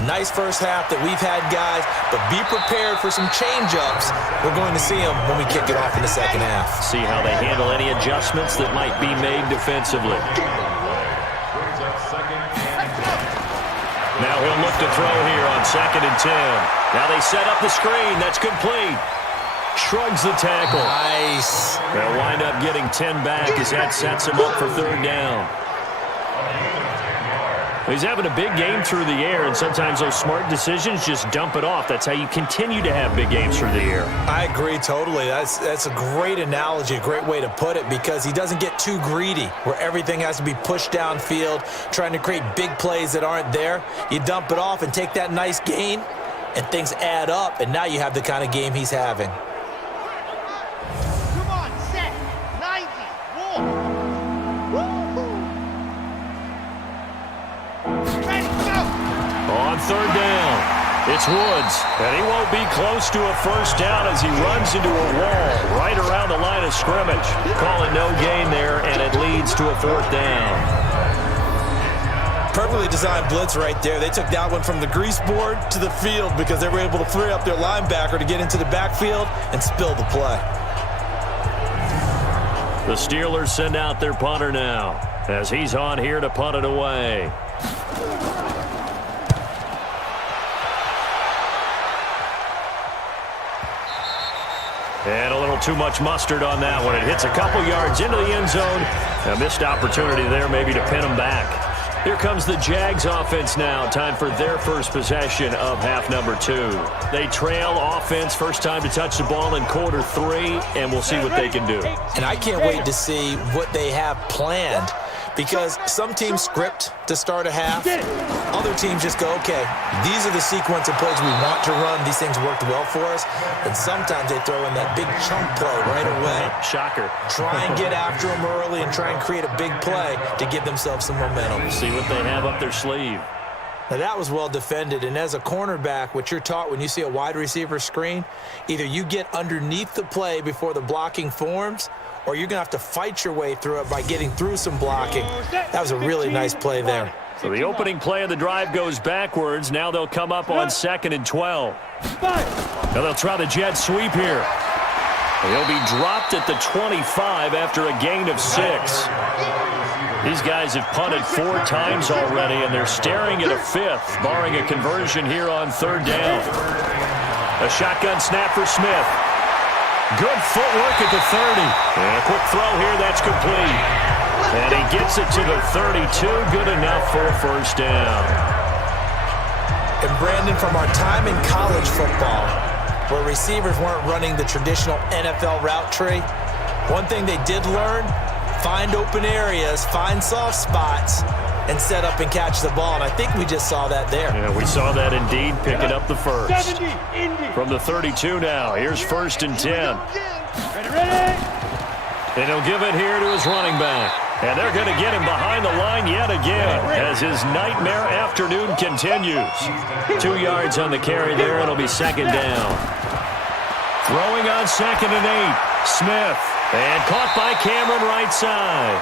Nice first half that we've had, guys, but be prepared for some change-ups. We're going to see them when we kick it off in the second half. See how they handle any adjustments that might be made defensively. Now he'll look to throw here on 2nd and 10. Now they set up the screen. That's complete. Shrugs the tackle. Nice. They'll wind up getting 10 back as that sets him up for third down. He's having a big game through the air, and sometimes those smart decisions just dump it off. That's how you continue to have big games through the air. I agree totally. That's a great analogy, a great way to put it, because he doesn't get too greedy where everything has to be pushed downfield, trying to create big plays that aren't there. You dump it off and take that nice gain, and things add up, and now you have the kind of game he's having. Come on, set. 90. Walk. Woo-hoo. Ready, go. On third down, it's Woods, and he won't be close to a first down as he runs into a wall right around the line of scrimmage. Call it no gain there, and it leads to a fourth down. Perfectly designed blitz right there. They took that one from the grease board to the field because they were able to free up their linebacker to get into the backfield and spill the play. The Steelers send out their punter now as he's on here to punt it away. And a little too much mustard on that one. It hits a couple yards into the end zone. A missed opportunity there maybe to pin them back. Here comes the Jags offense now. Time for their first possession of half number 2. They trail offense, first time to touch the ball in quarter 3, and we'll see what they can do. And I can't wait to see what they have planned, because some teams script to start a half. Other teams just go, okay, these are the sequence of plays we want to run. These things worked well for us. And sometimes they throw in that big chunk play right away. Shocker. Try and get after them early and try and create a big play to give themselves some momentum. See what they have up their sleeve. Now, that was well defended, and as a cornerback, what you're taught when you see a wide receiver screen, either you get underneath the play before the blocking forms, or you're going to have to fight your way through it by getting through some blocking. That was a really nice play there. So the opening play of the drive goes backwards. Now they'll come up on 2nd and 12. Now they'll try the jet sweep here. He'll be dropped at the 25 after a gain of 6. These guys have punted 4 times already, and they're staring at a 5th, barring a conversion here on third down. A shotgun snap for Smith. Good footwork at the 30. And a quick throw here, that's complete. And he gets it to the 32, good enough for a first down. And Brandon, from our time in college football, where receivers weren't running the traditional NFL route tree, one thing they did learn, find open areas, find soft spots, and set up and catch the ball. And I think we just saw that there. Yeah, we saw that indeed, picking up the first. From the 32 now, here's 1st and 10. And he'll give it here to his running back. And they're going to get him behind the line yet again as his nightmare afternoon continues. 2 yards on the carry there, and it'll be 2nd down. Throwing on 2nd and 8. Smith. And caught by Cameron right side.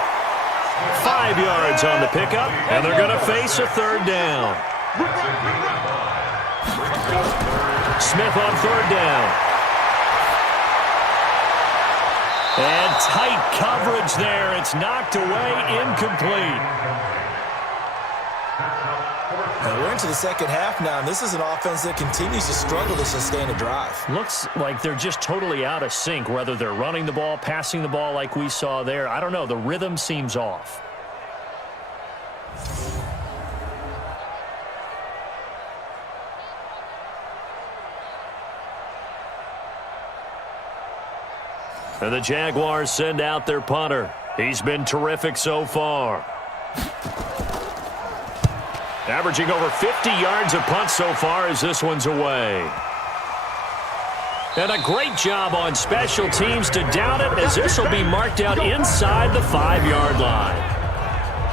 5 yards on the pickup, and they're going to face a 3rd down. Smith on 3rd down. And tight coverage there. It's knocked away, incomplete. Now we're into the second half now, and this is an offense that continues to struggle to sustain a drive. Looks like they're just totally out of sync, whether they're running the ball, passing the ball like we saw there. I don't know. The rhythm seems off. And the Jaguars send out their punter. He's been terrific so far. Averaging over 50 yards a punt so far as this one's away. And a great job on special teams to down it, as this will be marked out inside the 5-yard line.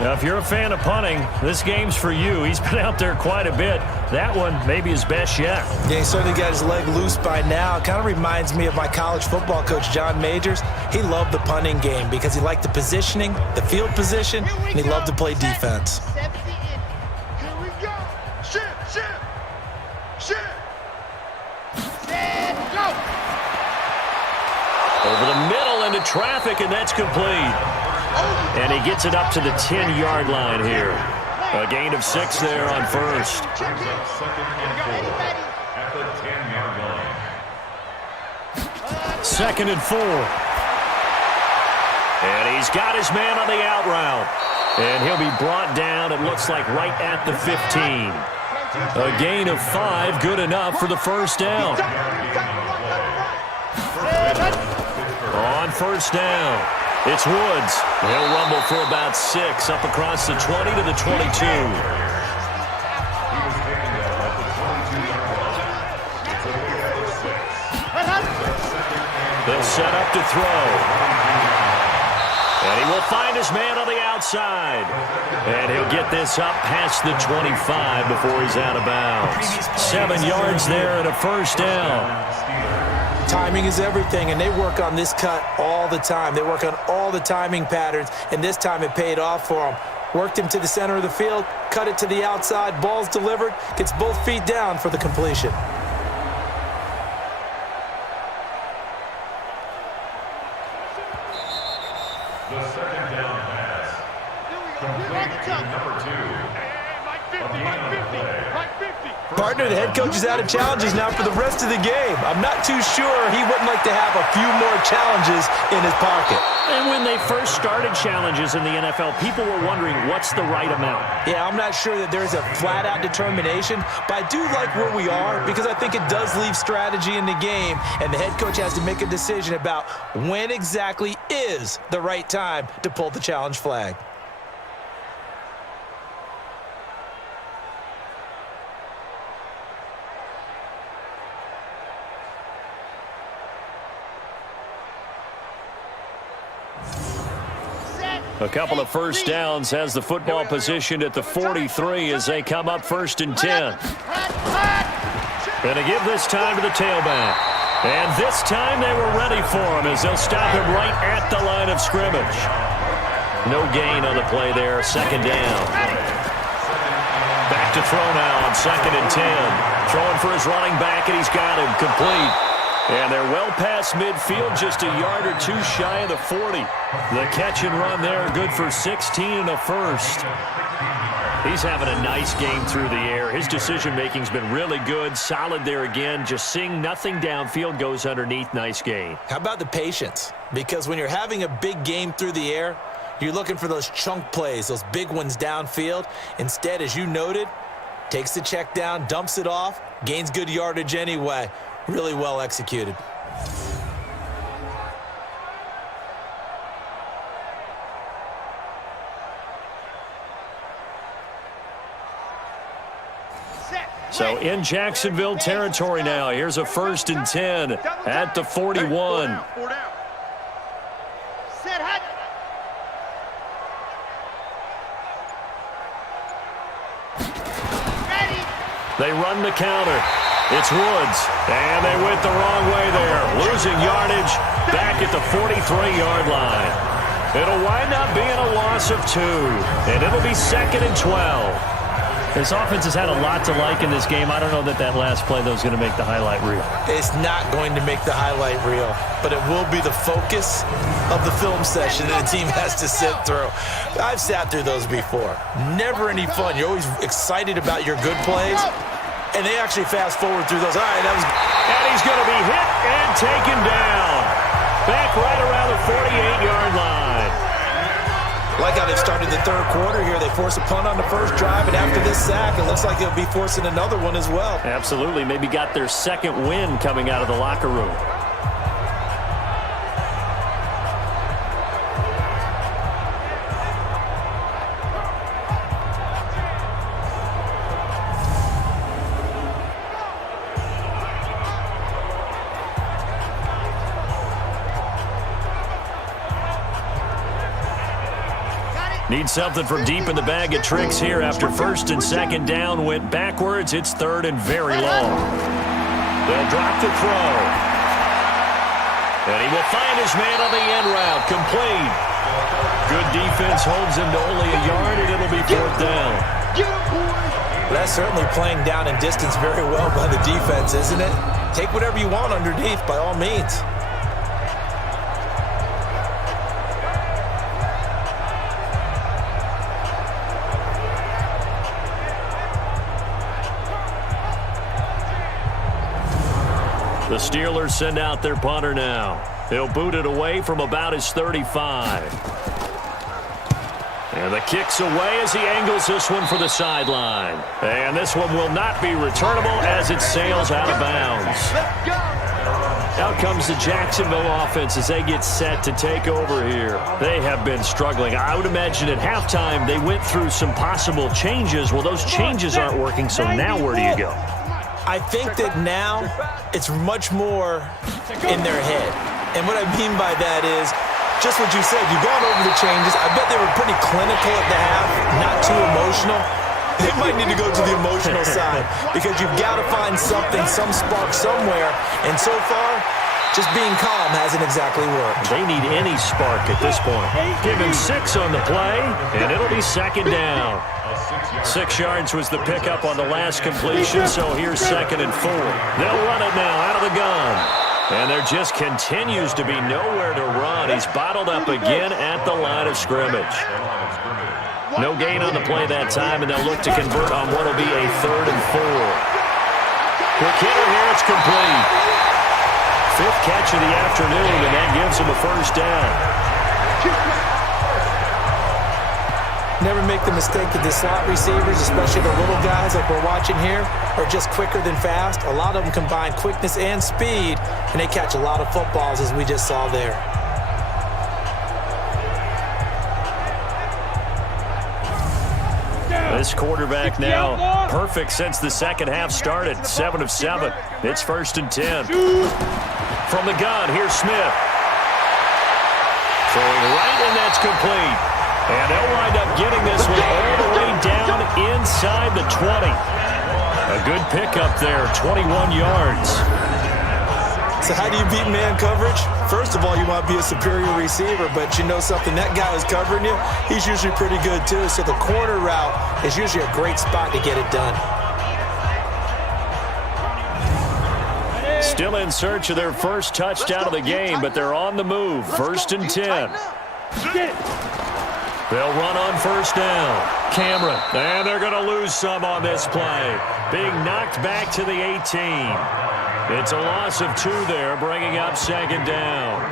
Now, if you're a fan of punting, this game's for you. He's been out there quite a bit. That one maybe his best yet. Yeah, he certainly got his leg loose by now. It kind of reminds me of my college football coach, John Majors. He loved the punting game because he liked the positioning, the field position, and he loved to play defense. Here we go. Shift. Set, go. Over the middle into traffic, and that's complete. And he gets it up to the 10-yard line here. A gain of 6 there on first. Brings up 2nd and 4 at the 10-yard line. 2nd and 4. And he's got his man on the out route. And he'll be brought down, it looks like, right at the 15. A gain of 5, good enough for the first down. On first down, it's Woods. He'll rumble for about 6 up across the 20 to the 22. They'll set up to throw. And he will find his man on the outside. And he'll get this up past the 25 before he's out of bounds. 7 yards there and a first down. Timing is everything, and they work on this cut all the time. They work on all the timing patterns, and this time it paid off for them. Worked him to the center of the field, cut it to the outside, ball's delivered, gets both feet down for the completion. The second down pass. Complete to number 2. Partner, the head coach is out of challenges now for the rest of the game. I'm not too sure he wouldn't like to have a few more challenges in his pocket. And when they first started challenges in the NFL, people were wondering what's the right amount. Yeah, I'm not sure that there's a flat-out determination, but I do like where we are because I think it does leave strategy in the game, and the head coach has to make a decision about when exactly is the right time to pull the challenge flag. A couple of first downs has the football positioned at the 43 as they come up 1st and 10. Going to give this time to the tailback. And this time they were ready for him as they'll stop him right at the line of scrimmage. No gain on the play there, 2nd down. Back to throw now on 2nd and 10. Throwing for his running back, and he's got him complete. And they're well past midfield, just a yard or 2 shy of the 40. The catch and run there, good for 16 and a first. He's having a nice game through the air. His decision-making's been really good, solid there again. Just seeing nothing downfield, goes underneath, nice gain. How about the patience? Because when you're having a big game through the air, you're looking for those chunk plays, those big ones downfield. Instead, as you noted, takes the check down, dumps it off, gains good yardage anyway. Really well executed. So in Jacksonville territory now. Here's a 1st and 10 at the 41. They run the counter. It's Woods, and they went the wrong way there. Losing yardage back at the 43-yard line. It'll wind up being a loss of 2, and it'll be 2nd and 12. This offense has had a lot to like in this game. I don't know that last play, though, is going to make the highlight reel. It's not going to make the highlight reel, but it will be the focus of the film session that the team has to sit through. I've sat through those before. Never any fun. You're always excited about your good plays, and they actually fast forward through those. All right, that was... And he's going to be hit and taken down. Back right around the 48-yard line. Like how they've started the third quarter here. They force a punt on the first drive, and after this sack, it looks like they'll be forcing another one as well. Absolutely. Maybe got their second win coming out of the locker room. Need something from deep in the bag of tricks here after 1st and 2nd down. Went backwards. It's 3rd and very long. They'll drop the throw. And he will find his man on the end route. Complete. Good defense holds him to only a yard, and it'll be 4th down. That's certainly playing down in distance very well by the defense, isn't it? Take whatever you want underneath, by all means. The Steelers send out their punter now. He'll boot it away from about his 35. And the kick's away as he angles this one for the sideline. And this one will not be returnable as it sails out of bounds. Out comes the Jacksonville offense as they get set to take over here. They have been struggling. I would imagine at halftime they went through some possible changes. Well, those changes aren't working, so now where do you go? I think that now it's much more in their head. And what I mean by that is just what you said. You've gone over the changes. I bet they were pretty clinical at the half, not too emotional. They might need to go to the emotional side because you've got to find something, some spark somewhere. And so far, just being calm hasn't exactly worked. They need any spark at this point. Give him 6 on the play, and it'll be second down. 6 yards was the pickup on the last completion, so here's 2nd and 4. They'll run it now out of the gun. And there just continues to be nowhere to run. He's bottled up again at the line of scrimmage. No gain on the play that time, and they'll look to convert on what will be a 3rd and 4. Quick hitter here, it's complete. 5th catch of the afternoon, and that gives him a first down. Never make the mistake that the slot receivers, especially the little guys like we're watching here, are just quicker than fast. A lot of them combine quickness and speed, and they catch a lot of footballs as we just saw there. This quarterback now perfect since the second half started. 7 of 7. It's 1st and 10. From the gun, here's Smith. Throwing right, and that's complete. And they'll wind up getting this one all the way down inside the 20. A good pickup there, 21 yards. So how do you beat man coverage? First of all, you want to be a superior receiver, but you know something, that guy who's covering you, he's usually pretty good too. So the corner route is usually a great spot to get it done. Still in search of their first touchdown of the game, but they're on the move. 1st and 10. They'll run on 1st down. Cameron, and they're going to lose some on this play. Being knocked back to the 18. It's a loss of 2 there, bringing up 2nd down.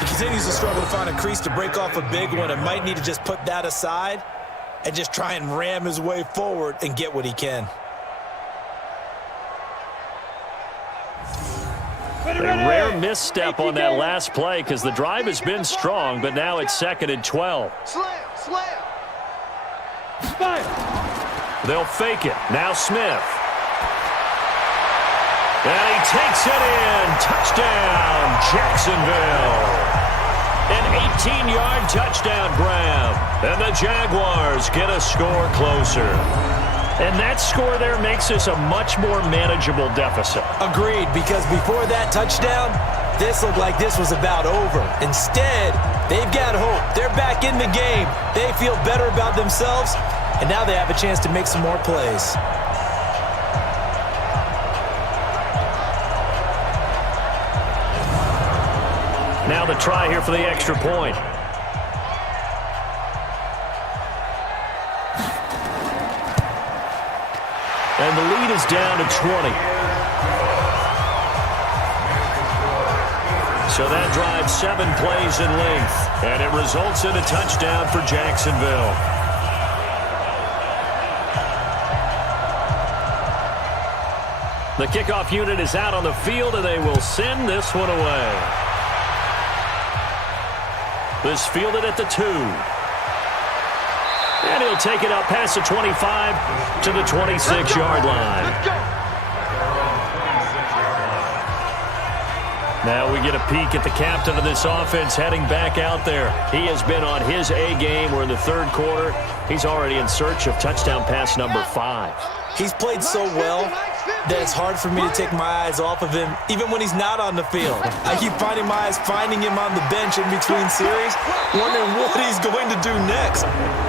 He continues to struggle to find a crease to break off a big one and might need to just put that aside and just try and ram his way forward and get what he can. A rare misstep on that last play because the drive has been strong, but now it's 2nd and 12. They'll fake it. Now Smith. And he takes it in. Touchdown, Jacksonville. An 18-yard touchdown grab. And the Jaguars get a score closer. And that score there makes this a much more manageable deficit. Agreed, because before that touchdown, this looked like this was about over. Instead, they've got hope. They're back in the game. They feel better about themselves, and now they have a chance to make some more plays. Now the try here for the extra point. And the lead is down to 20. So that drives 7 plays in length. And it results in a touchdown for Jacksonville. The kickoff unit is out on the field, and they will send this one away. This fielded at the 2. And he'll take it up past the 25 to the 26-yard line. Now we get a peek at the captain of this offense heading back out there. He has been on his A game. We're in the 3rd quarter. He's already in search of touchdown pass number 5. He's played so well that it's hard for me to take my eyes off of him, even when he's not on the field. I keep finding my eyes finding him on the bench in between series, wondering what he's going to do next.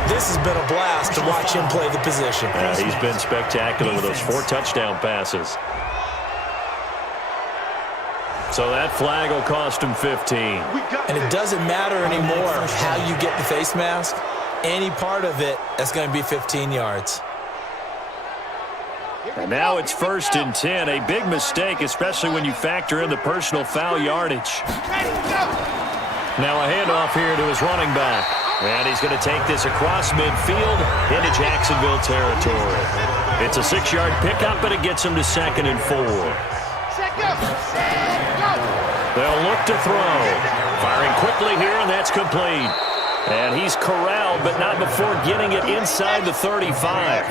This has been a blast to watch him play the position. Yeah, he's been spectacular with those 4 touchdown passes. So that flag will cost him 15. And it doesn't matter anymore how you get the face mask. Any part of it, that's going to be 15 yards. And now it's 1st and 10. A big mistake, especially when you factor in the personal foul yardage. Now a handoff here to his running back. And he's going to take this across midfield into Jacksonville territory. It's a 6-yard pickup, but it gets him to 2nd and 4. They'll look to throw. Firing quickly here, and that's complete. And he's corralled, but not before getting it inside the 35.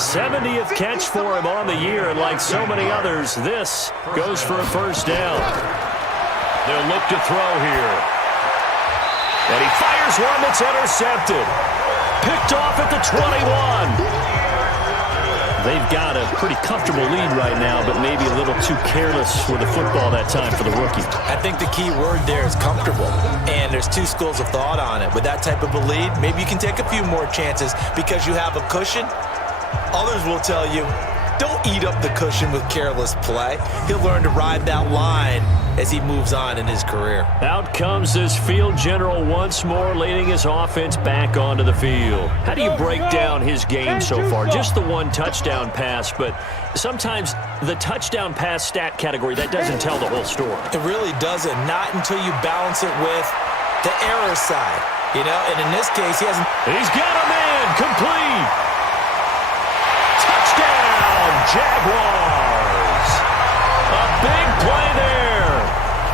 70th catch for him on the year, and like so many others, this goes for a first down. They'll look to throw here. And he fires one that's intercepted. Picked off at the 21. They've got a pretty comfortable lead right now, but maybe a little too careless with the football that time for the rookie. I think the key word there is comfortable, and there's two schools of thought on it. With that type of a lead, maybe you can take a few more chances because you have a cushion. Others will tell you, don't eat up the cushion with careless play. He'll learn to ride that line as he moves on in his career. Out comes this field general once more, leading his offense back onto the field. How do you break down his game so far? Just the one touchdown pass, but sometimes the touchdown pass stat category, that doesn't tell the whole story. It really doesn't, not until you balance it with the error side. You know, and in this case, he hasn't. He's got a man, complete. Touchdown, Jaguars. A big play there.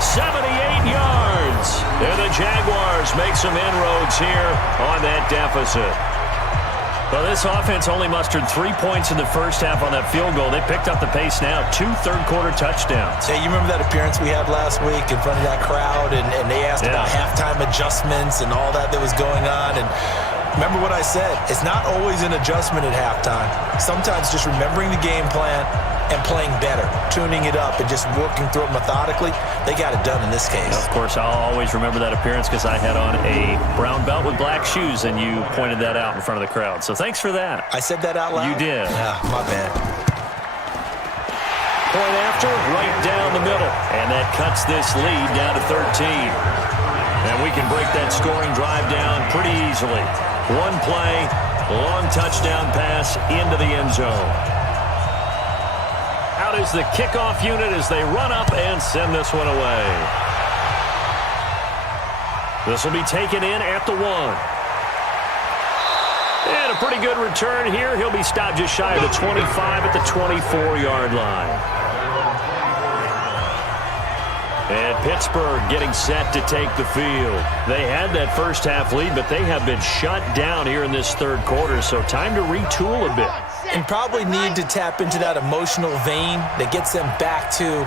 78 yards. And the Jaguars make some inroads here on that deficit. Well, this offense only mustered 3 points in the first half on that field goal. They picked up the pace now. 2 third-quarter touchdowns. Hey, you remember that appearance we had last week in front of that crowd, and they asked about halftime adjustments and all that was going on, and remember what I said. It's not always an adjustment at halftime. Sometimes just remembering the game plan and playing better, tuning it up and just working through it methodically. They got it done in this case. Of course, I'll always remember that appearance because I had on a brown belt with black shoes, and you pointed that out in front of the crowd. So thanks for that. I said that out loud? You did. Yeah, my bad. Point after, right down the middle. And that cuts this lead down to 13. And we can break that scoring drive down pretty easily. One play, long touchdown pass into the end zone. Out is the kickoff unit as they run up and send this one away. This will be taken in at the 1. And a pretty good return here. He'll be stopped just shy of the 25 at the 24-yard line. And Pittsburgh getting set to take the field. They had that first half lead, but they have been shut down here in this third quarter, so time to retool a bit. And probably need to tap into that emotional vein that gets them back to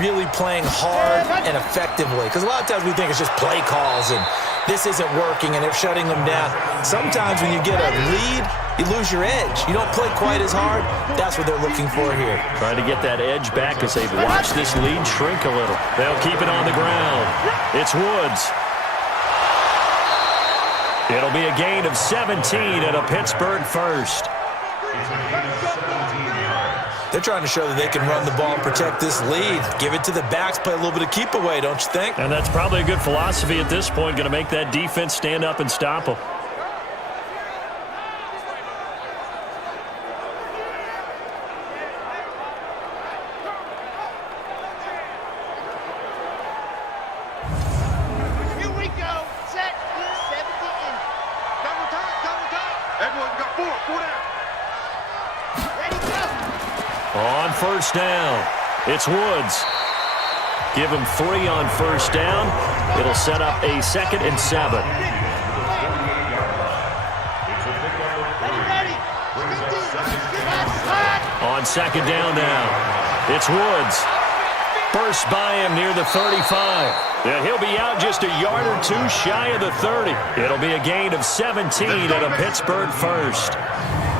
really playing hard and effectively. Because a lot of times we think it's just play calls and this isn't working and they're shutting them down. Sometimes when you get a lead, you lose your edge. You don't play quite as hard. That's what they're looking for here. Trying to get that edge back as they've watched this lead shrink a little. They'll keep it on the ground. It's Woods. It'll be a gain of 17 and a Pittsburgh first. They're trying to show that they can run the ball and protect this lead. Give it to the backs, play a little bit of keep away, don't you think? And that's probably a good philosophy at this point, going to make that defense stand up and stop them. Here we go. Set. 70 in. Double time. Double time. Everyone got 4 down. Ready, go. On first down, it's Woods. Give him 3 on first down. It'll set up a 2nd and 7. Ready. On second down now, it's Woods. Burst by him near the 35. Yeah, he'll be out just a yard or 2 shy of the 30. It'll be a gain of 17 and a Pittsburgh first.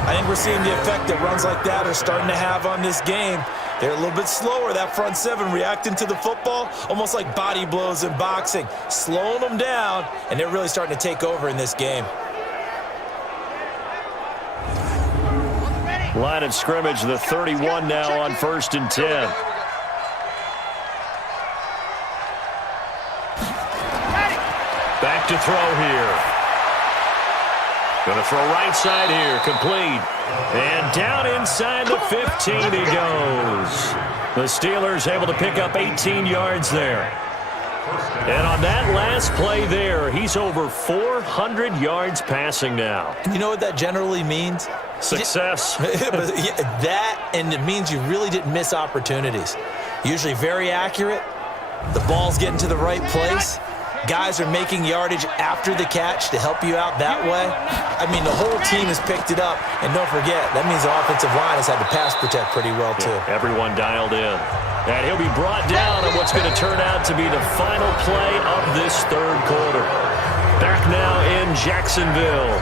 I think we're seeing the effect that runs like that are starting to have on this game. They're a little bit slower, that front 7 reacting to the football, almost like body blows in boxing, slowing them down, and they're really starting to take over in this game. Line of scrimmage, the 31 now on 1st and 10. Back to throw here. Going to throw right side here, complete. And down inside the 15 he goes. The Steelers able to pick up 18 yards there. And on that last play there, he's over 400 yards passing now. You know what that generally means? Success. That, and it means you really didn't miss opportunities. Usually very accurate. The ball's getting to the right place. Guys are making yardage after the catch to help you out that way. I mean, the whole team has picked it up. And don't forget, that means the offensive line has had to pass protect pretty well, too. Yeah, everyone dialed in. And he'll be brought down on what's going to turn out to be the final play of this third quarter. Back now in Jacksonville.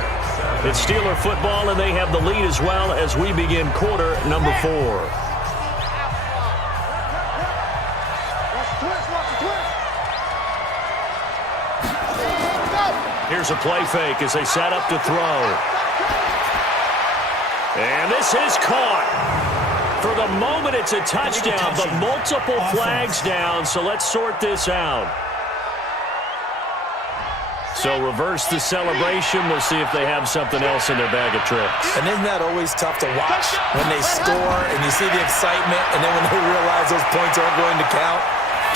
It's Steeler football, and they have the lead as well as we begin quarter number 4. Here's a play fake as they set up to throw. And this is caught. For the moment, it's a touchdown, but multiple flags down, so let's sort this out. So reverse the celebration. We'll see if they have something else in their bag of tricks. And isn't that always tough to watch when they score and you see the excitement, and then when they realize those points aren't going to count?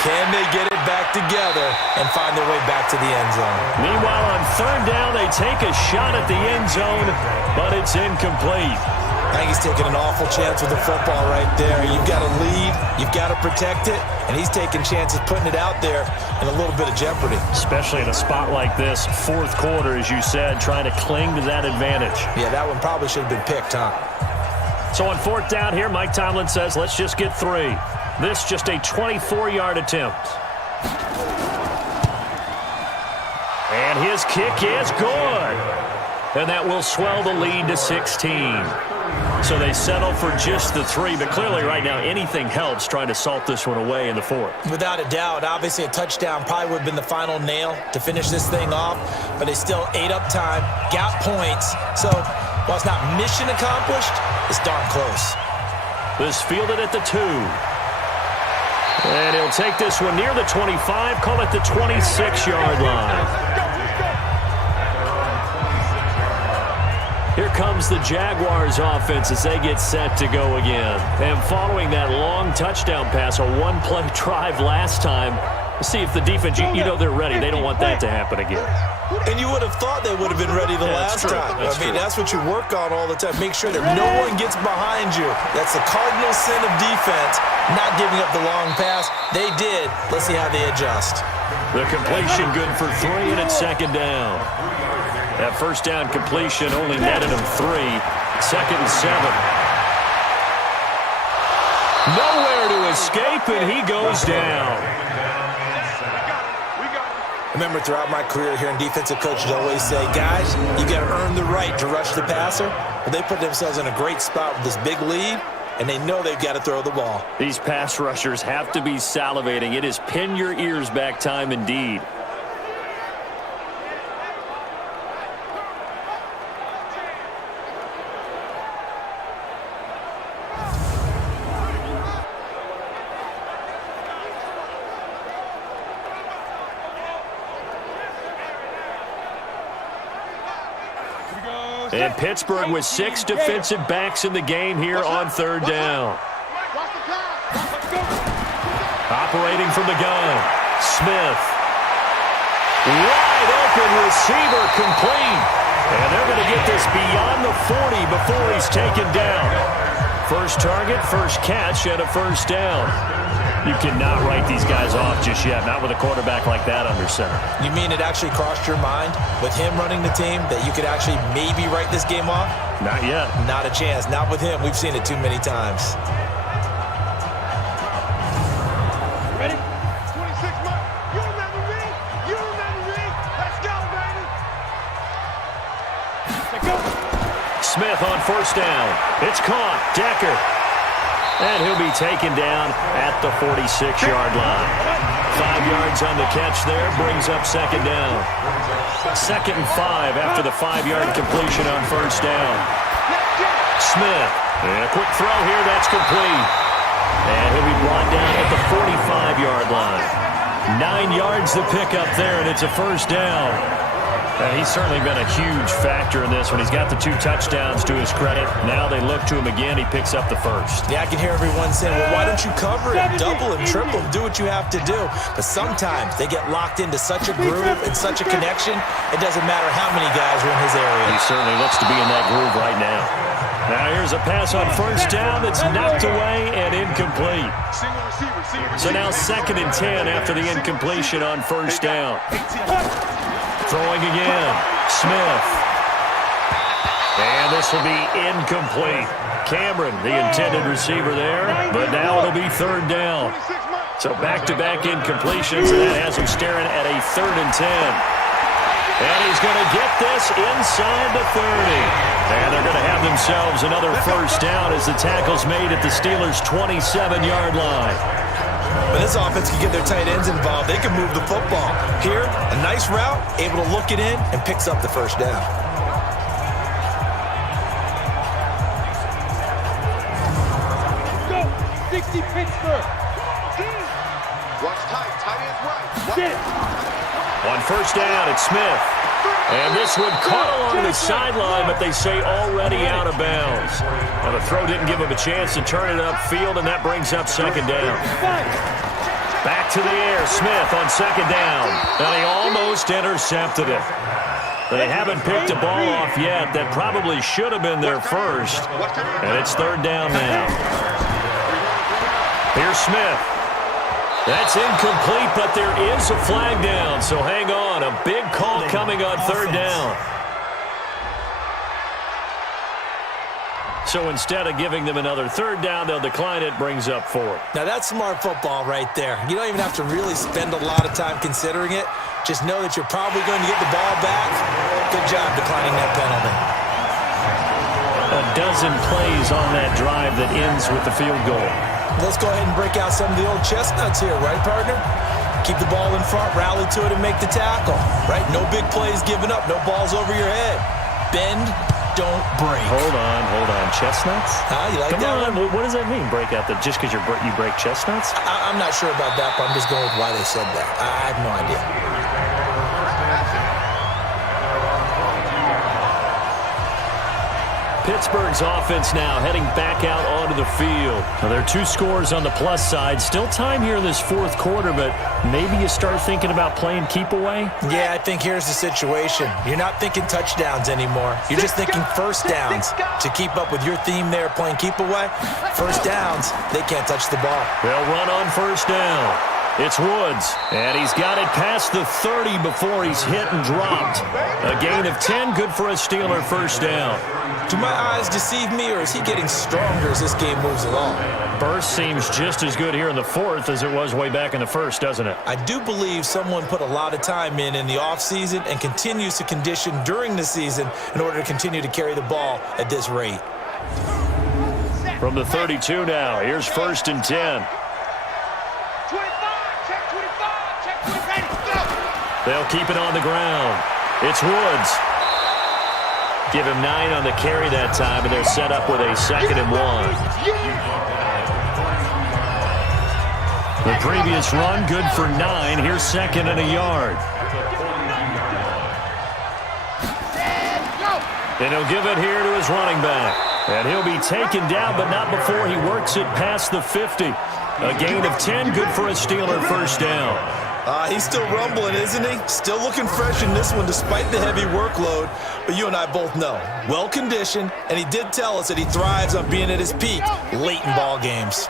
Can they get it back together and find their way back to the end zone? Meanwhile, on third down, they take a shot at the end zone, but it's incomplete. I think he's taking an awful chance with the football right there. You've got to lead, you've got to protect it, and he's taking chances putting it out there in a little bit of jeopardy. Especially in a spot like this, fourth quarter, as you said, trying to cling to that advantage. Yeah, that one probably should have been picked, huh? So on fourth down here, Mike Tomlin says, let's just get 3. This just a 24-yard attempt. And his kick is good. And that will swell the lead to 16. So they settle for just the 3, but clearly right now anything helps trying to salt this one away in the 4th. Without a doubt, obviously a touchdown probably would have been the final nail to finish this thing off, but they still ate up time, got points. So while it's not mission accomplished, it's darn close. This fielded at the 2. And he'll take this one near the 25, call it the 26-yard line. Here comes the Jaguars offense as they get set to go again. And following that long touchdown pass, a one-play drive last time, let's see if the defense, you know they're ready. They don't want that to happen again. And you would have thought they would have been ready the last time. That's what you work on all the time. Make sure that no one gets behind you. That's the cardinal sin of defense, not giving up the long pass. They did. Let's see how they adjust. The completion good for 3, and it's second down. That first down completion only netted him 3. Second and 7. Nowhere to escape, and he goes down. Remember, throughout my career here in defensive coaches always say, guys, you got to earn the right to rush the passer. But they put themselves in a great spot with this big lead, and they know they've got to throw the ball. These pass rushers have to be salivating. It is pin your ears back time indeed. And Pittsburgh with 6 defensive backs in the game here on third down. Operating from the gun, Smith. Wide open receiver complete. And they're going to get this beyond the 40 before he's taken down. First target, first catch, and a first down. You cannot write these guys off just yet, not with a quarterback like that under center. You mean it actually crossed your mind with him running the team that you could actually maybe write this game off? Not yet. Not a chance. Not with him. We've seen it too many times. Ready? 26 months. You remember me? You remember me? Let's go, baby. Let's go. Smith on first down. It's caught. Decker. And he'll be taken down at the 46-yard line. 5 yards on the catch there, brings up second down. Second and 5 after the 5-yard completion on first down. Smith, and a quick throw here, that's complete. And he'll be brought down at the 45-yard line. 9 yards to pick up there, and it's a first down. He's certainly been a huge factor in this one. He's got the 2 touchdowns to his credit. Now they look to him again. He picks up the first. Yeah, I can hear everyone saying, well, why don't you cover it, double and triple, do what you have to do. But sometimes they get locked into such a groove and such a connection, it doesn't matter how many guys are in his area. He certainly looks to be in that groove right now. Now here's a pass on first down that's knocked away and incomplete. So now 2nd and 10 after the incompletion on first down. Throwing again, Smith. And this will be incomplete. Cameron, the intended receiver there, but now it'll be 3rd down. So back-to-back incompletions, and that has him staring at a 3rd and 10. And he's going to get this inside the 30. And they're going to have themselves another first down as the tackle's made at the Steelers' 27-yard line. When this offense can get their tight ends involved, they can move the football. Here, a nice route, able to look it in, and picks up the first down. Go! 60 Pittsburgh! Watch tight, tight ends right. On first down, it's Smith. And this one caught along the sideline, but they say already out of bounds. Now the throw didn't give him a chance to turn it upfield, and that brings up 2nd down. Back to the air, Smith on 2nd down. And he almost intercepted it. They haven't picked a ball off yet. That probably should have been their first. And it's 3rd down now. Here's Smith. That's incomplete, but there is a flag down, so hang on. A big call coming on 3rd down. So instead of giving them another 3rd down, they'll decline it, brings up 4th. Now that's smart football right there. You don't even have to really spend a lot of time considering it. Just know that you're probably going to get the ball back. Good job declining that penalty. A dozen plays on that drive that ends with the field goal. Let's go ahead and break out some of the old chestnuts here, right, partner? Keep the ball in front, rally to it, and make the tackle, right? No big plays given up, no balls over your head. Bend, don't break. Hold on. Chestnuts? You like Come that on, one? what does that mean, break out? Just because you break chestnuts? I'm not sure about that, but I'm just going with why they said that. I have no idea. Pittsburgh's offense now heading back out onto the field. Now, there are 2 scores on the plus side. Still time here in this 4th quarter, but maybe you start thinking about playing keep away? Yeah, I think here's the situation. You're not thinking touchdowns anymore. You're just thinking first downs. To keep up with your theme there, playing keep away, first downs, they can't touch the ball. They'll run on first down. It's Woods, and he's got it past the 30 before he's hit and dropped. A gain of 10, good for a Steeler first down. Do my eyes deceive me, or is he getting stronger as this game moves along? Burst seems just as good here in the 4th as it was way back in the 1st, doesn't it? I do believe someone put a lot of time in the offseason and continues to condition during the season in order to continue to carry the ball at this rate. From the 32 now, here's 1st and 10. 25, check 25, check 20, go! They'll keep it on the ground. It's Woods. Give him 9 on the carry that time, and they're set up with a 2nd and 1. The previous run, good for 9. Here's 2nd and a yard. And he'll give it here to his running back. And he'll be taken down, but not before he works it past the 50. A gain of 10, good for a Steeler first down. He's still rumbling, isn't he? Still looking fresh in this one despite the heavy workload. But you and I both know, well-conditioned, and he did tell us that he thrives on being at his peak late in ball games.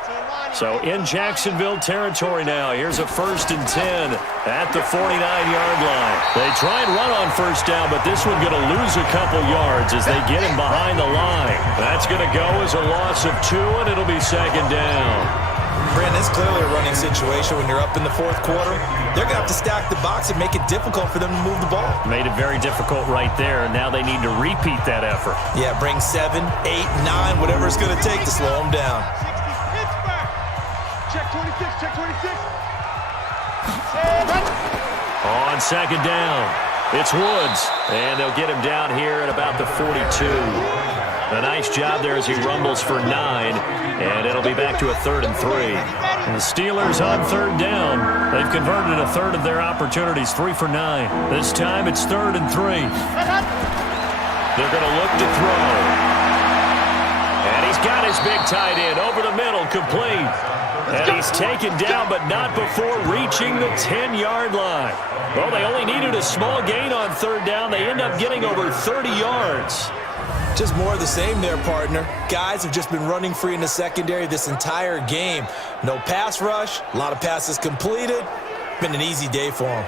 So in Jacksonville territory now, here's a 1st and 10 at the 49-yard line. They try and run on first down, but this one going to lose a couple yards as they get him behind the line. That's going to go as a loss of 2, and it'll be 2nd down. Brandon, it's clearly a running situation when you're up in the 4th quarter. They're going to have to stack the box and make it difficult for them to move the ball. Made it very difficult right there, and now they need to repeat that effort. Yeah, bring 7, 8, 9, whatever it's going to take to slow them down. Check 26, check 26. On 2nd down, it's Woods, and they'll get him down here at about the 42. A nice job there as he rumbles for 9, and it'll be back to a 3rd and 3. And the Steelers on 3rd down. They've converted a third of their opportunities, 3 for 9. This time it's 3rd and 3. They're going to look to throw. And he's got his big tight end over the middle, complete. And he's taken down, but not before reaching the 10-yard line. Well, they only needed a small gain on 3rd down. They end up getting over 30 yards. Just more of the same there, partner. Guys have just been running free in the secondary this entire game. No pass rush, a lot of passes completed. Been an easy day for them.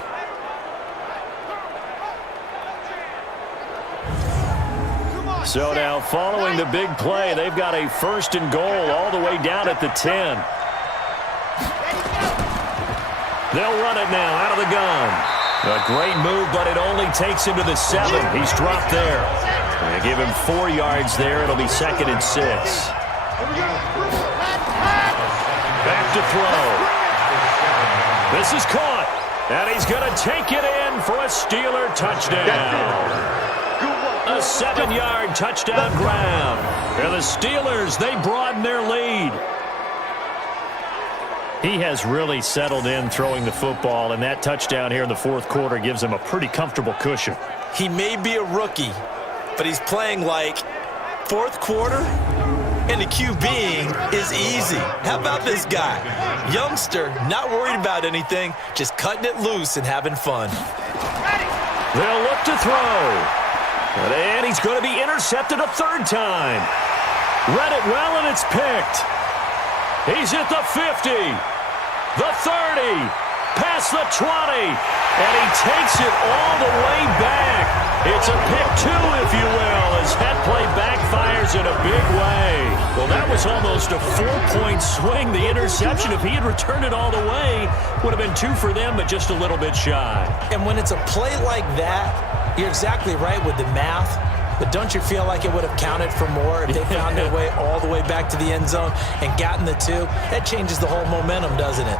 So now following the big play, they've got a 1st and goal all the way down at the 10. They'll run it now out of the gun. A great move, but it only takes him to the 7. He's dropped there. They give him 4 yards there. It'll be 2nd and 6. Back to throw. This is caught. And he's going to take it in for a Steeler touchdown. A 7-yard touchdown grab. And the Steelers, they broaden their lead. He has really settled in throwing the football, and that touchdown here in the 4th quarter gives him a pretty comfortable cushion. He may be a rookie, but he's playing like 4th quarter, and the QBing is easy. How about this guy? Youngster, not worried about anything, just cutting it loose and having fun. They'll look to throw. And he's going to be intercepted a 3rd time. Read it well, and it's picked. He's at the 50, the 30, past the 20, and he takes it all the way back. It's a pick 2, if you will, as that play backfires in a big way. Well, that was almost a 4-point swing. The interception, if he had returned it all the way, would have been 2 for them, but just a little bit shy. And when it's a play like that, you're exactly right with the math. But don't you feel like it would have counted for more if they found their way all the way back to the end zone and gotten the 2? That changes the whole momentum, doesn't it?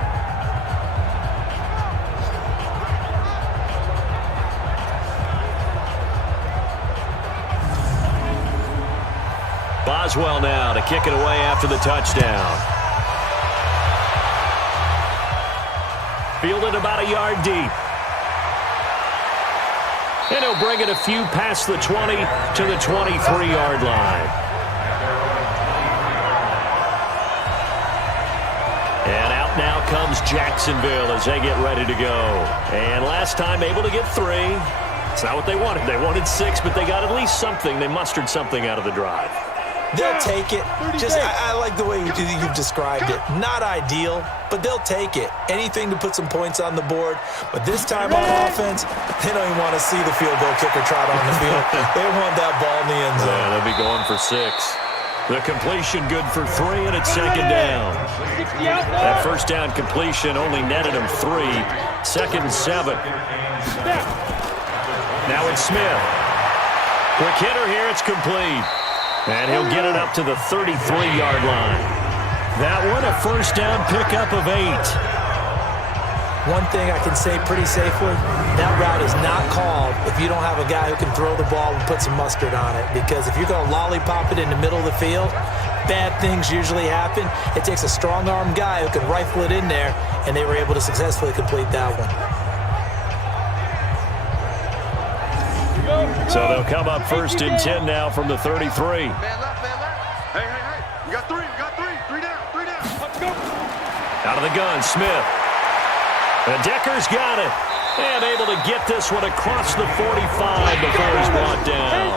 Boswell now to kick it away after the touchdown. Fielded about a yard deep. And he'll bring it a few past the 20 to the 23-yard line. And out now comes Jacksonville as they get ready to go. And last time able to get 3. It's not what they wanted. They wanted 6, but they got at least something. They mustered something out of the drive. They'll take it. I like the way you've described it. Not ideal, but they'll take it. Anything to put some points on the board. But this time on offense, they don't even want to see the field goal kicker trot on the field. They want that ball in the end zone. Yeah, they'll be going for 6. The completion good for 3, and it's 2nd down. That 1st down completion only netted him 3. 2nd and 7. Now it's Smith. Quick hitter here, it's complete. And he'll get it up to the 33-yard line. That one, a 1st down pickup of 8. One thing I can say pretty safely, that route is not called if you don't have a guy who can throw the ball and put some mustard on it. Because if you're going to lollipop it in the middle of the field, bad things usually happen. It takes a strong-armed guy who can rifle it in there, and they were able to successfully complete that one. So they'll come up 1st and 10 now from the 33. Man left, man left. Hey. We got 3. 3 down. Let's go. Out of the gun, Smith. And Decker's got it. And able to get this one across the 45 before he's brought down.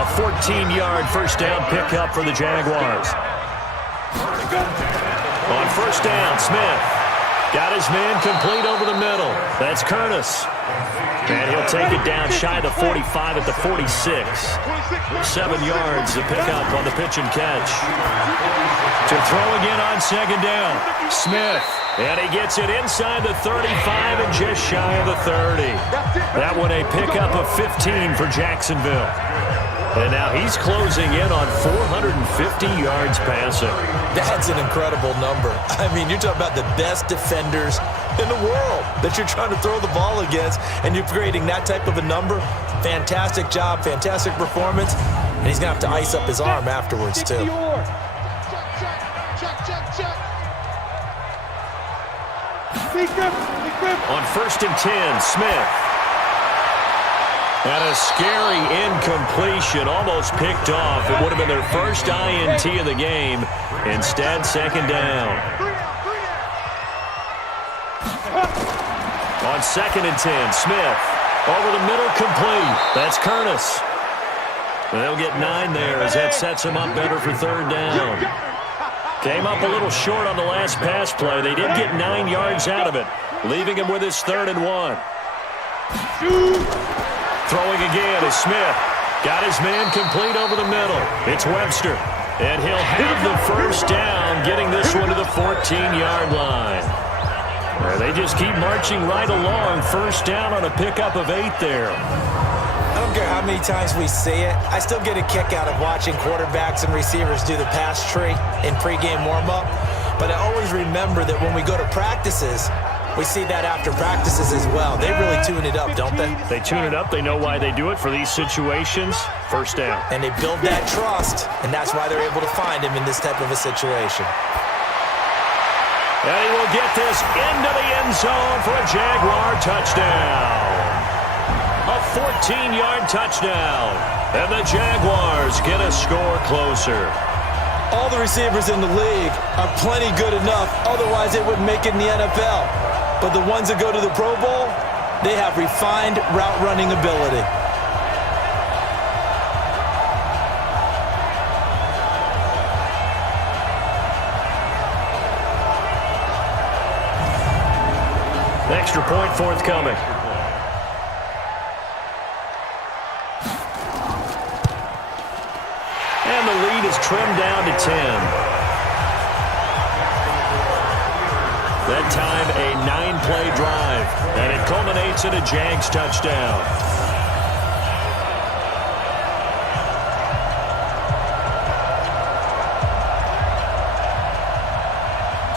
A 14-yard 1st down pickup for the Jaguars. On 1st down, Smith got his man complete over the middle. That's Curtis. And he'll take it down shy of the 45 at the 46. 7 yards to pick up on the pitch and catch. To throw again on 2nd down. Smith. And he gets it inside the 35 and just shy of the 30. That one a pickup of 15 for Jacksonville. And now he's closing in on 450 yards passing. That's an incredible number. I mean, you're talking about the best defenders in the world that you're trying to throw the ball against, and you're creating that type of a number. Fantastic job, fantastic performance. And he's going to have to ice up his arm afterwards, too. On 1st and 10, Smith. And a scary incompletion, almost picked off. It would have been their first INT of the game. Instead, 2nd down. On 2nd and 10, Smith. Over the middle, complete. That's Curtis. They'll get 9 there as that sets him up better for 3rd down. Came up a little short on the last pass play. They did get 9 yards out of it, leaving him with his 3rd and 1. Throwing again is Smith. Got his man complete over the middle. It's Webster. And he'll have the 1st down, getting this one to the 14-yard line. They just keep marching right along. 1st down on a pickup of 8 there. I don't care how many times we see it. I still get a kick out of watching quarterbacks and receivers do the pass tree in pregame warm-up. But I always remember that when we go to practices, we see that after practices as well. They really tune it up, don't they? They tune it up. They know why they do it for these situations. 1st down. And they build that trust, and that's why they're able to find him in this type of a situation. And he will get this into the end zone for a Jaguar touchdown. A 14-yard touchdown. And the Jaguars get a score closer. All the receivers in the league are plenty good enough. Otherwise, they wouldn't make it in the NFL. But the ones that go to the Pro Bowl, they have refined route running ability. Extra point forthcoming. And the lead is trimmed down to 10. That time a 9-play drive. And it culminates in a Jags touchdown.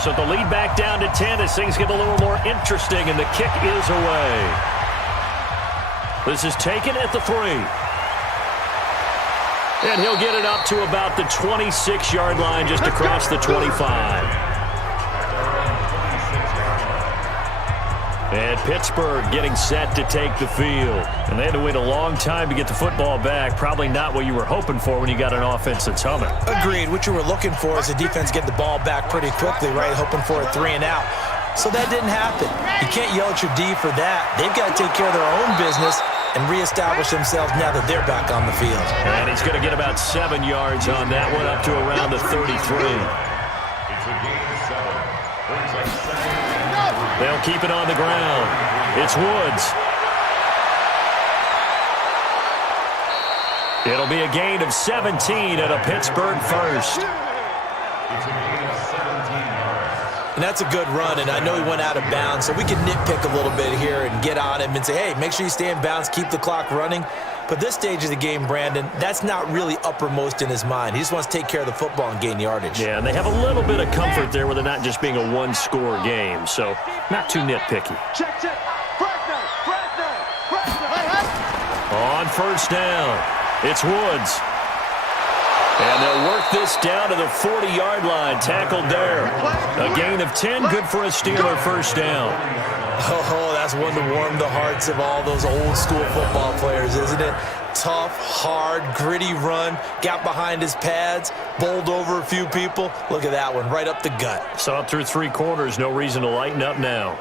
So the lead back down to 10 as things get a little more interesting, and the kick is away. This is taken at the 3. And he'll get it up to about the 26-yard line, just across the 25. And Pittsburgh getting set to take the field. And they had to wait a long time to get the football back. Probably not what you were hoping for when you got an offense that's humming. Agreed. What you were looking for is the defense getting the ball back pretty quickly, right? Hoping for a 3 and out. So that didn't happen. You can't yell at your D for that. They've got to take care of their own business and reestablish themselves now that they're back on the field. And he's going to get about 7 yards on that one, up to around the 33. It's a gain of 7. Brings up 2nd. They'll keep it on the ground. It's Woods. It'll be a gain of 17 and a Pittsburgh 1st. It's a gain of 17 yards. And that's a good run, and I know he went out of bounds, so we can nitpick a little bit here and get on him and say, hey, make sure you stay in bounds, keep the clock running. But this stage of the game, Brandon, that's not really uppermost in his mind. He just wants to take care of the football and gain yardage. Yeah, and they have a little bit of comfort there with it not just being a one-score game, so not too nitpicky. On 1st down, it's Woods. And they'll work this down to the 40-yard line, tackled there. A gain of 10, good for a Steeler 1st down. Oh, that's one to warm the hearts of all those old-school football players, isn't it? Tough, hard, gritty run, got behind his pads, bowled over a few people. Look at that one, right up the gut. Saw it through 3 quarters, no reason to lighten up now.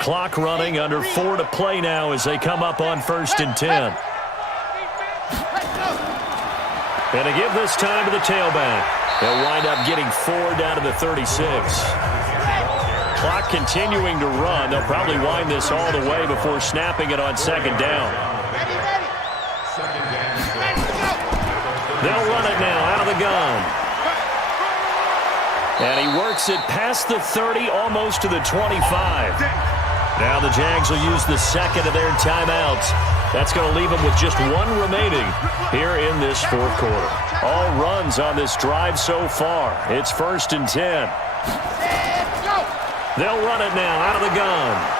Clock running, under 4 to play now as they come up on 1st and 10. And to give this time to the tailback. They'll wind up getting 4 down to the 36. Clock continuing to run. They'll probably wind this all the way before snapping it on 2nd down. They'll run it now out of the gun. And he works it past the 30, almost to the 25. Now the Jags will use the 2nd of their timeouts. That's going to leave them with just one remaining here in this fourth quarter. All runs on this drive so far. It's 1st and 10. They'll run it now out of the gun.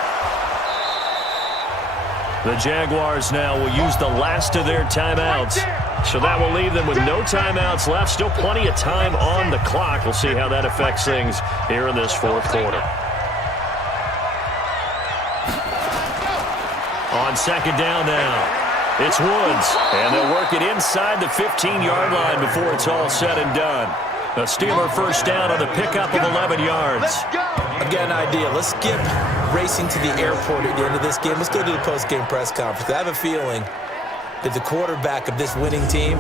The Jaguars now will use the last of their timeouts. So that will leave them with no timeouts left. Still plenty of time on the clock. We'll see how that affects things here in this fourth quarter. On 2nd down now, it's Woods. And they'll work it inside the 15-yard line before it's all said and done. A Steeler first down on the pickup of 11 yards. I've got an idea. Let's skip racing to the airport at the end of this game. Let's go to the post-game press conference. I have a feeling that the quarterback of this winning team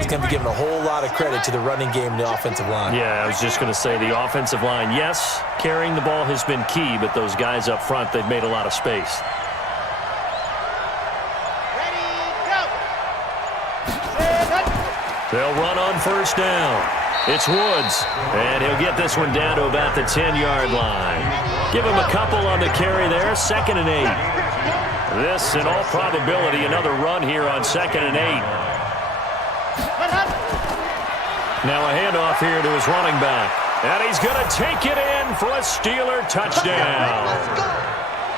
is going to be given a whole lot of credit to the running game and the offensive line. Yeah, I was just going to say the offensive line, yes, carrying the ball has been key, but those guys up front, they've made a lot of space. They'll run on first down. It's Woods, and he'll get this one down to about the 10-yard line. Give him a couple on the carry there, 2nd and 8. This, in all probability, another run here on 2nd and 8. Now a handoff here to his running back, and he's going to take it in for a Steeler touchdown.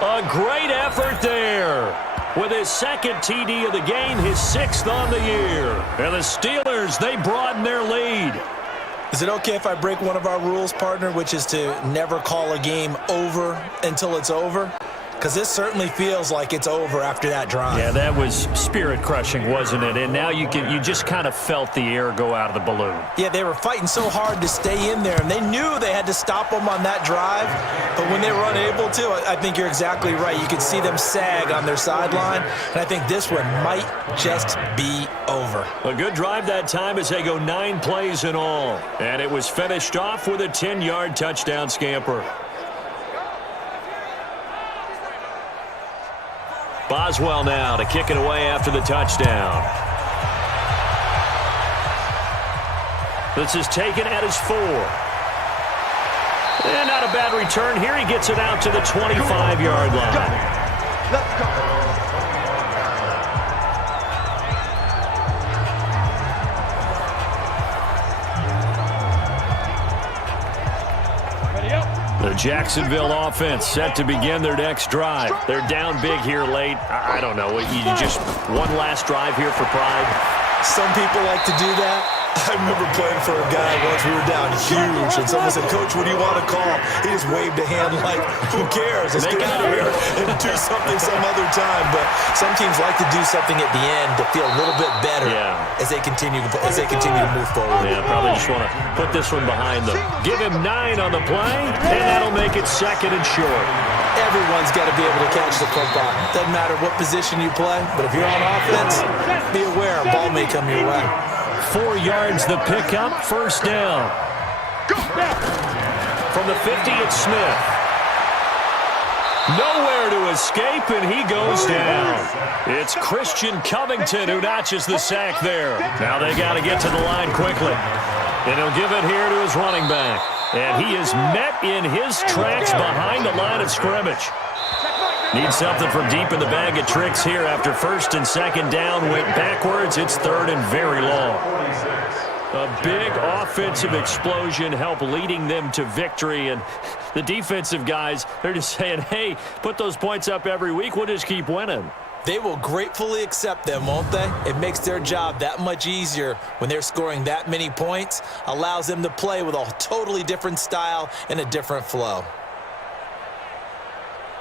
A great effort there. With his 2nd TD of the game, his 6th on the year. And the Steelers, they broaden their lead. Is it okay if I break one of our rules, partner, which is to never call a game over until it's over? Because this certainly feels like it's over after that drive. Yeah, that was spirit-crushing, wasn't it? And now you just kind of felt the air go out of the balloon. Yeah, they were fighting so hard to stay in there, and they knew they had to stop them on that drive. But when they were unable to, I think you're exactly right. You could see them sag on their sideline, and I think this one might just be over. A good drive that time as they go 9 plays in all. And it was finished off with a 10-yard touchdown scamper. Boswell now to kick it away after the touchdown. This is taken at his 4. And not a bad return here. He gets it out to the 25-yard line. Let's go. The Jacksonville offense set to begin their next drive. They're down big here late. I don't know. You just one last drive here for pride. Some people like to do that. I remember playing for a guy once. We were down huge, and someone said, "Coach, what do you want to call?" He just waved a hand like, "Who cares? Let's get out of here and do something some other time." But some teams like to do something at the end to feel a little bit better as they continue to move forward. Yeah, probably just want to put this one behind them. Give him 9 on the play, and that'll make it 2nd and short. Everyone's got to be able to catch the football. Doesn't matter what position you play, but if you're on offense, be aware a ball may come your way. 4 yards the pickup, first down. From the 50, it's Smith. Nowhere to escape, and he goes down. It's Christian Covington who notches the sack there. Now they got to get to the line quickly. And he'll give it here to his running back. And he is met in his tracks behind the line of scrimmage. Needs something from deep in the bag of tricks here after 1st and 2nd down. Went backwards. It's 3rd and very long. A big offensive explosion helped leading them to victory. And the defensive guys, they're just saying, hey, put those points up every week. We'll just keep winning. They will gratefully accept them, won't they? It makes their job that much easier when they're scoring that many points. Allows them to play with a totally different style and a different flow.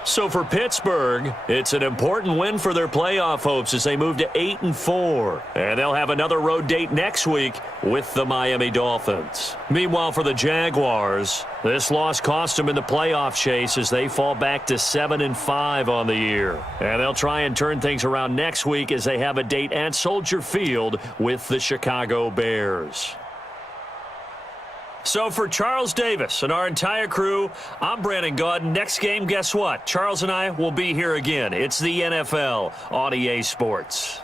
So for Pittsburgh, it's an important win for their playoff hopes as they move to 8-4. And they'll have another road date next week with the Miami Dolphins. Meanwhile, for the Jaguars, this loss cost them in the playoff chase as they fall back to 7-5 on the year. And they'll try and turn things around next week as they have a date at Soldier Field with the Chicago Bears. So for Charles Davis and our entire crew, I'm Brandon Gaudin. Next game, guess what? Charles and I will be here again. It's the NFL on EA Sports.